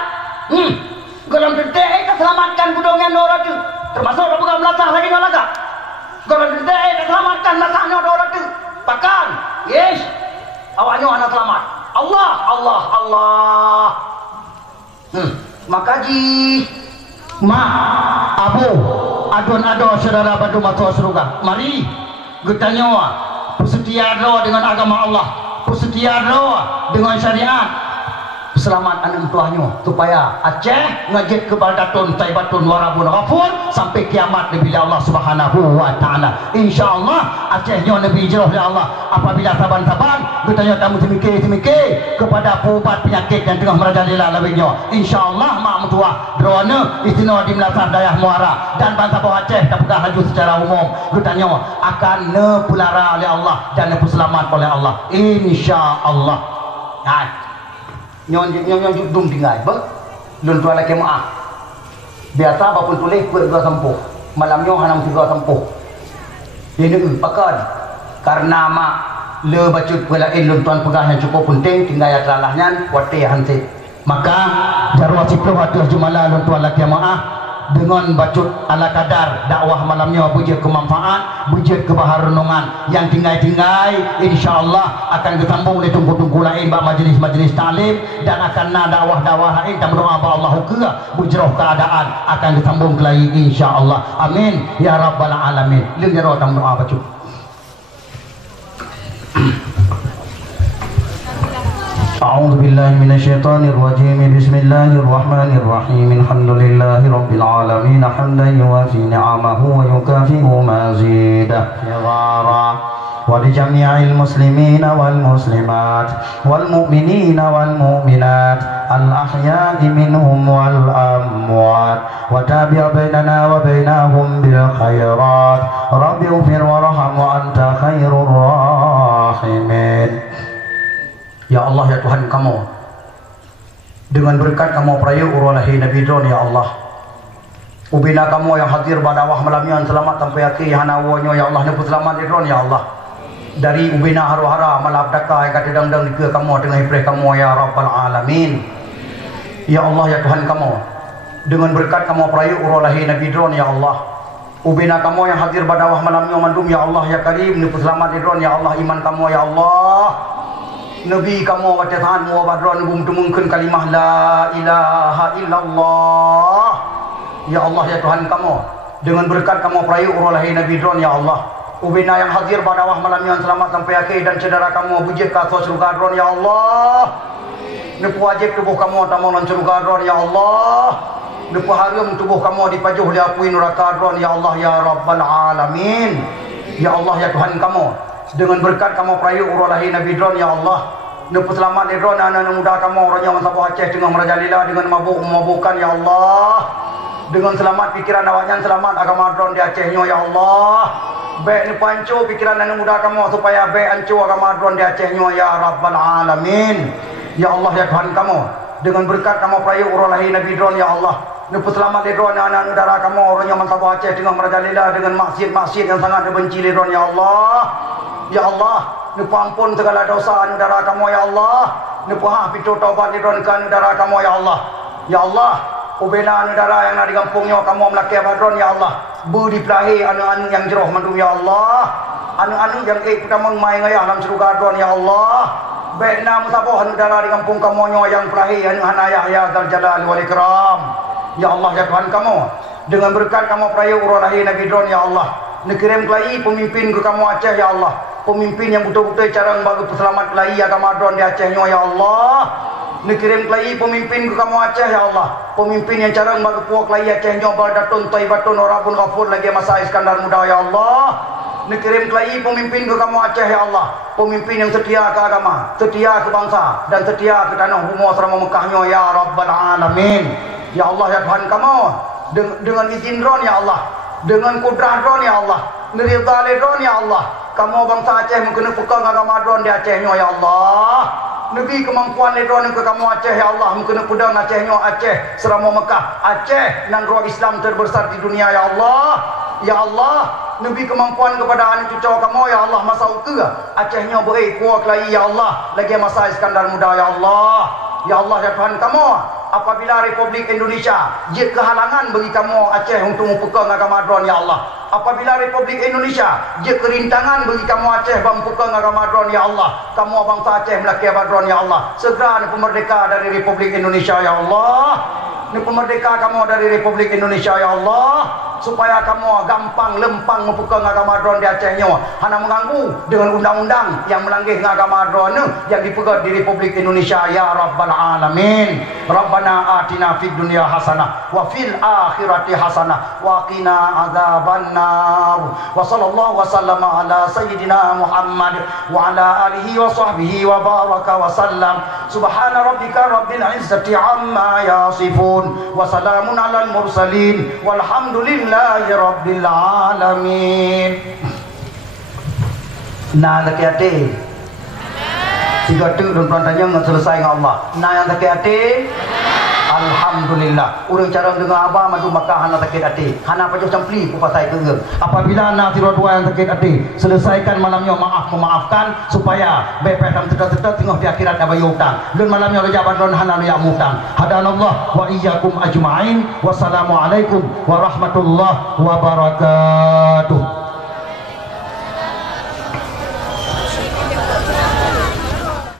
Golong detik keselamatkan kudung yang orang tu. Termasuk orang pegang melasah lagi nolaga. Golong detik keselamatkan melasahnya orang tu. Pakan. Yes. Awaknya anak selamat. Allah. Makaji abu adon saudara badu matua surga mari getanya bersetia doa dengan agama Allah bersetia doa dengan syariat selamat anak tuahnya supaya Aceh ngajit ke Baldatun Taibatun Warabun Ghafur sampai kiamat bila Allah Subhanahu wa taala. Insyaallah Acehnya Nabi hijrah oleh Allah apabila saban-saban bertanya tamu semikir kepada pubat penyakit yang tengah merajalela lawingnya. Insyaallah mak mentua drone istimewa di Melasah Dayah Muara dan bangsa Bawah Aceh tak pegang laju secara umum bertanya akan nepulara oleh Allah dan nepuselamat oleh Allah insyaallah. Nyon dum tinggal lun tua laki maaf biasa apapun tulis buat dua sempuh malamnya hanam tiga sempuh ini pakan karena mak le bacut pelain lun tuan pegah yang cukup penting tinggal ya teralahnya wate hansip maka jarwa ciplo hatuh jumala lun tuan laki maaf dengan bacut ala kadar dakwah malamnya bujur kemanfaat bujur kebahar renungan yang tinggal insyaallah akan disambung oleh tunggu-tunggu lain bak majlis-majlis ta'lim dan akan dakwah-dakwah lain dan berdoa Allah ke bujroh keadaan akan disambung lagi insyaallah amin ya rabbal alamin lingnya doa bacut أعوذ بالله من الشيطان الرجيم بسم الله الرحمن الرحيم الحمد لله رب العالمين حمدا يوافي نعمه ويكافئ مزيده ولجميع المسلمين والمسلمات والمؤمنين والمؤمنات الأحياء منهم والأموات وتابع بيننا وبينهم بالخيرات رب اغفر وارحم وأنت خير الراحمين. Ya Allah, ya Tuhan kamu, dengan berkat kamu peraya urulahi Nabi Dron, ya Allah, ubina kamu yang hadir pada awah malamnya selamat sampai akhir hanawanyo, ya Allah, neput selamat Dron, ya Allah, dari ubina haru-hara malapdaka yang kata dang-dang dikira kamu dengan hifrih kamu, ya Rabbal Alamin. Ya Allah, ya Tuhan kamu, dengan berkat kamu peraya urulahi Nabi Dron, ya Allah, ubina kamu yang hadir pada awah malamnya mandum, ya Allah, ya Karim, neput selamat Dron, ya Allah, iman kamu, ya Allah, Nabi kamu wajah Tuhan mu badron gum tumungkeun kalimah la ilaha illallah. Ya Allah, ya Tuhan kamu, dengan berkat kamu perayu urulahi Nabi Dron, ya Allah, ubina yang hadir pada awah malam yang selamat sampai akhir dan saudara kamu bujit ka surga Dron, ya Allah, nepu wajib tubuh kamu tamu nan surga Dron, ya Allah, nepu harum tubuh kamu dipajuh diapui neraka Dron, ya Allah, ya Rabbal Alamin. Ya Allah, ya Tuhan kamu, dengan berkat kamu perayu urulahi Nabi Dron, ya Allah, neput selamat Dron anak muda kamu orangnya masabu Aceh dengan merajalila dengan mabuk-mabukan, ya Allah, dengan selamat pikiran awaknya selamat agama Dron di Acehnya, ya Allah, baik ni pancu pikiran anak muda kamu supaya baik ancu agama Dron di Acehnya, ya Rabbal Alamin. Ya Allah, ya Tuhan kamu, dengan berkat kamu perayu urulahi Nabi Dron, ya Allah, neput selamat Dron anak saudara kamu orangnya masabu Aceh dengan merajalila dengan maksiat-maksiat yang sangat dibenci Dron, ya Allah. Ya Allah, nepu ampun segala dosa saudara kamu, ya Allah, nepu pintu taubat Dron ke saudara kamu, ya Allah. Ya Allah, ubena saudara yang nak digampungnya kamu melaki badron, ya Allah, beri pelahi anu-anu yang jeroh mandum, ya Allah, anu-anu yang pertama mai ngayah dalam surga Dron, ya Allah, baik nama sabuh saudara digampung kamu yang pelahi anu hanayah, ya Dzal Jalal wal Ikram. Ya Allah, ya Tuhan kamu, dengan berkat kamu perayu urulahi Nabi Dron, ya Allah, nekirim kelai pemimpin ke kamu Aceh, ya Allah, pemimpin yang betul-betul cara bagi peselamat kelai agama Dron di Acehnya, ya Allah, nekirim kelai pemimpin ke kamu Aceh, ya Allah, pemimpin yang cara bagi puak kelai Acehnya Baldatun Taibatun Orabun Ghafur lagi masa Iskandar Muda, ya Allah, nekirim kelai pemimpin ke kamu Aceh, ya Allah, pemimpin yang setia ke agama, setia ke bangsa dan setia ke tanah bumi serama Mekahnya, ya Rabbal Alamin. Ya Allah, ya Tuhan kamu, dengan izin Dron, ya Allah, dengan kudrah Dron, ya Allah, neridha Dron, ya Allah, kamu bangsa Aceh mengkena pegang agama Dron di Acehnya, ya Allah, Nabi kemampuan Dron ke kamu Aceh, ya Allah, mengkena pedang Acehnya, Aceh serama Mekah, Aceh nan roh Islam terbesar di dunia, ya Allah. Ya Allah, Nabi kemampuan kepada anak cucu kamu, ya Allah, masa uke Acehnya beri kuat lagi, ya Allah, lagi masa Iskandar Muda, ya Allah. Ya Allah, ya Tuhan kamu, apabila Republik Indonesia dia kehalangan bagi kamu Aceh untuk mempegang agama Dron, ya Allah, apabila Republik Indonesia dia kerintangan bagi kamu Aceh mempegang agama Dron, ya Allah, kamu bangsa Aceh melaki Dron, ya Allah, segera pemerdeka dari Republik Indonesia, ya Allah, pemerdeka kamu dari Republik Indonesia, ya Allah, supaya kamu gampang lempang mempegang agama Dron di Acehnya, hanya mengganggu dengan undang-undang yang melanggar agama Dron yang dipegang di Republik Indonesia, ya Rabbal Alamin. Rabbana atina fid dunya hasanah wa fil akhirati hasanah wa qina adzabannar. Wa sallallahu wa sallama ala sayyidina Muhammad wa ala alihi wa sahbihi wa baraka wa sallam. Subhana rabbika rabbil izzati amma yasifun wa salamun alal mursalin walhamdulillahi rabbil alamin. Nah, laki-laki tiga tu dan perantanya nggak selesai dengan Allah. Nah, yang sakit hati, alhamdulillah. Orang cara dengar apa madu maka hana sakit hati, hana pajuh campli kupasai gegem. Apabila nak tiru dua yang sakit hati, selesaikan malamnya memaafkan supaya bepeh dalam sedar-sedar tengah di akhirat ada hutang. Dan malamnya raja badron hana yang hutang. Hadanallah wa iyyakum ajma'in. Wassalamualaikum warahmatullahi wabarakatuh.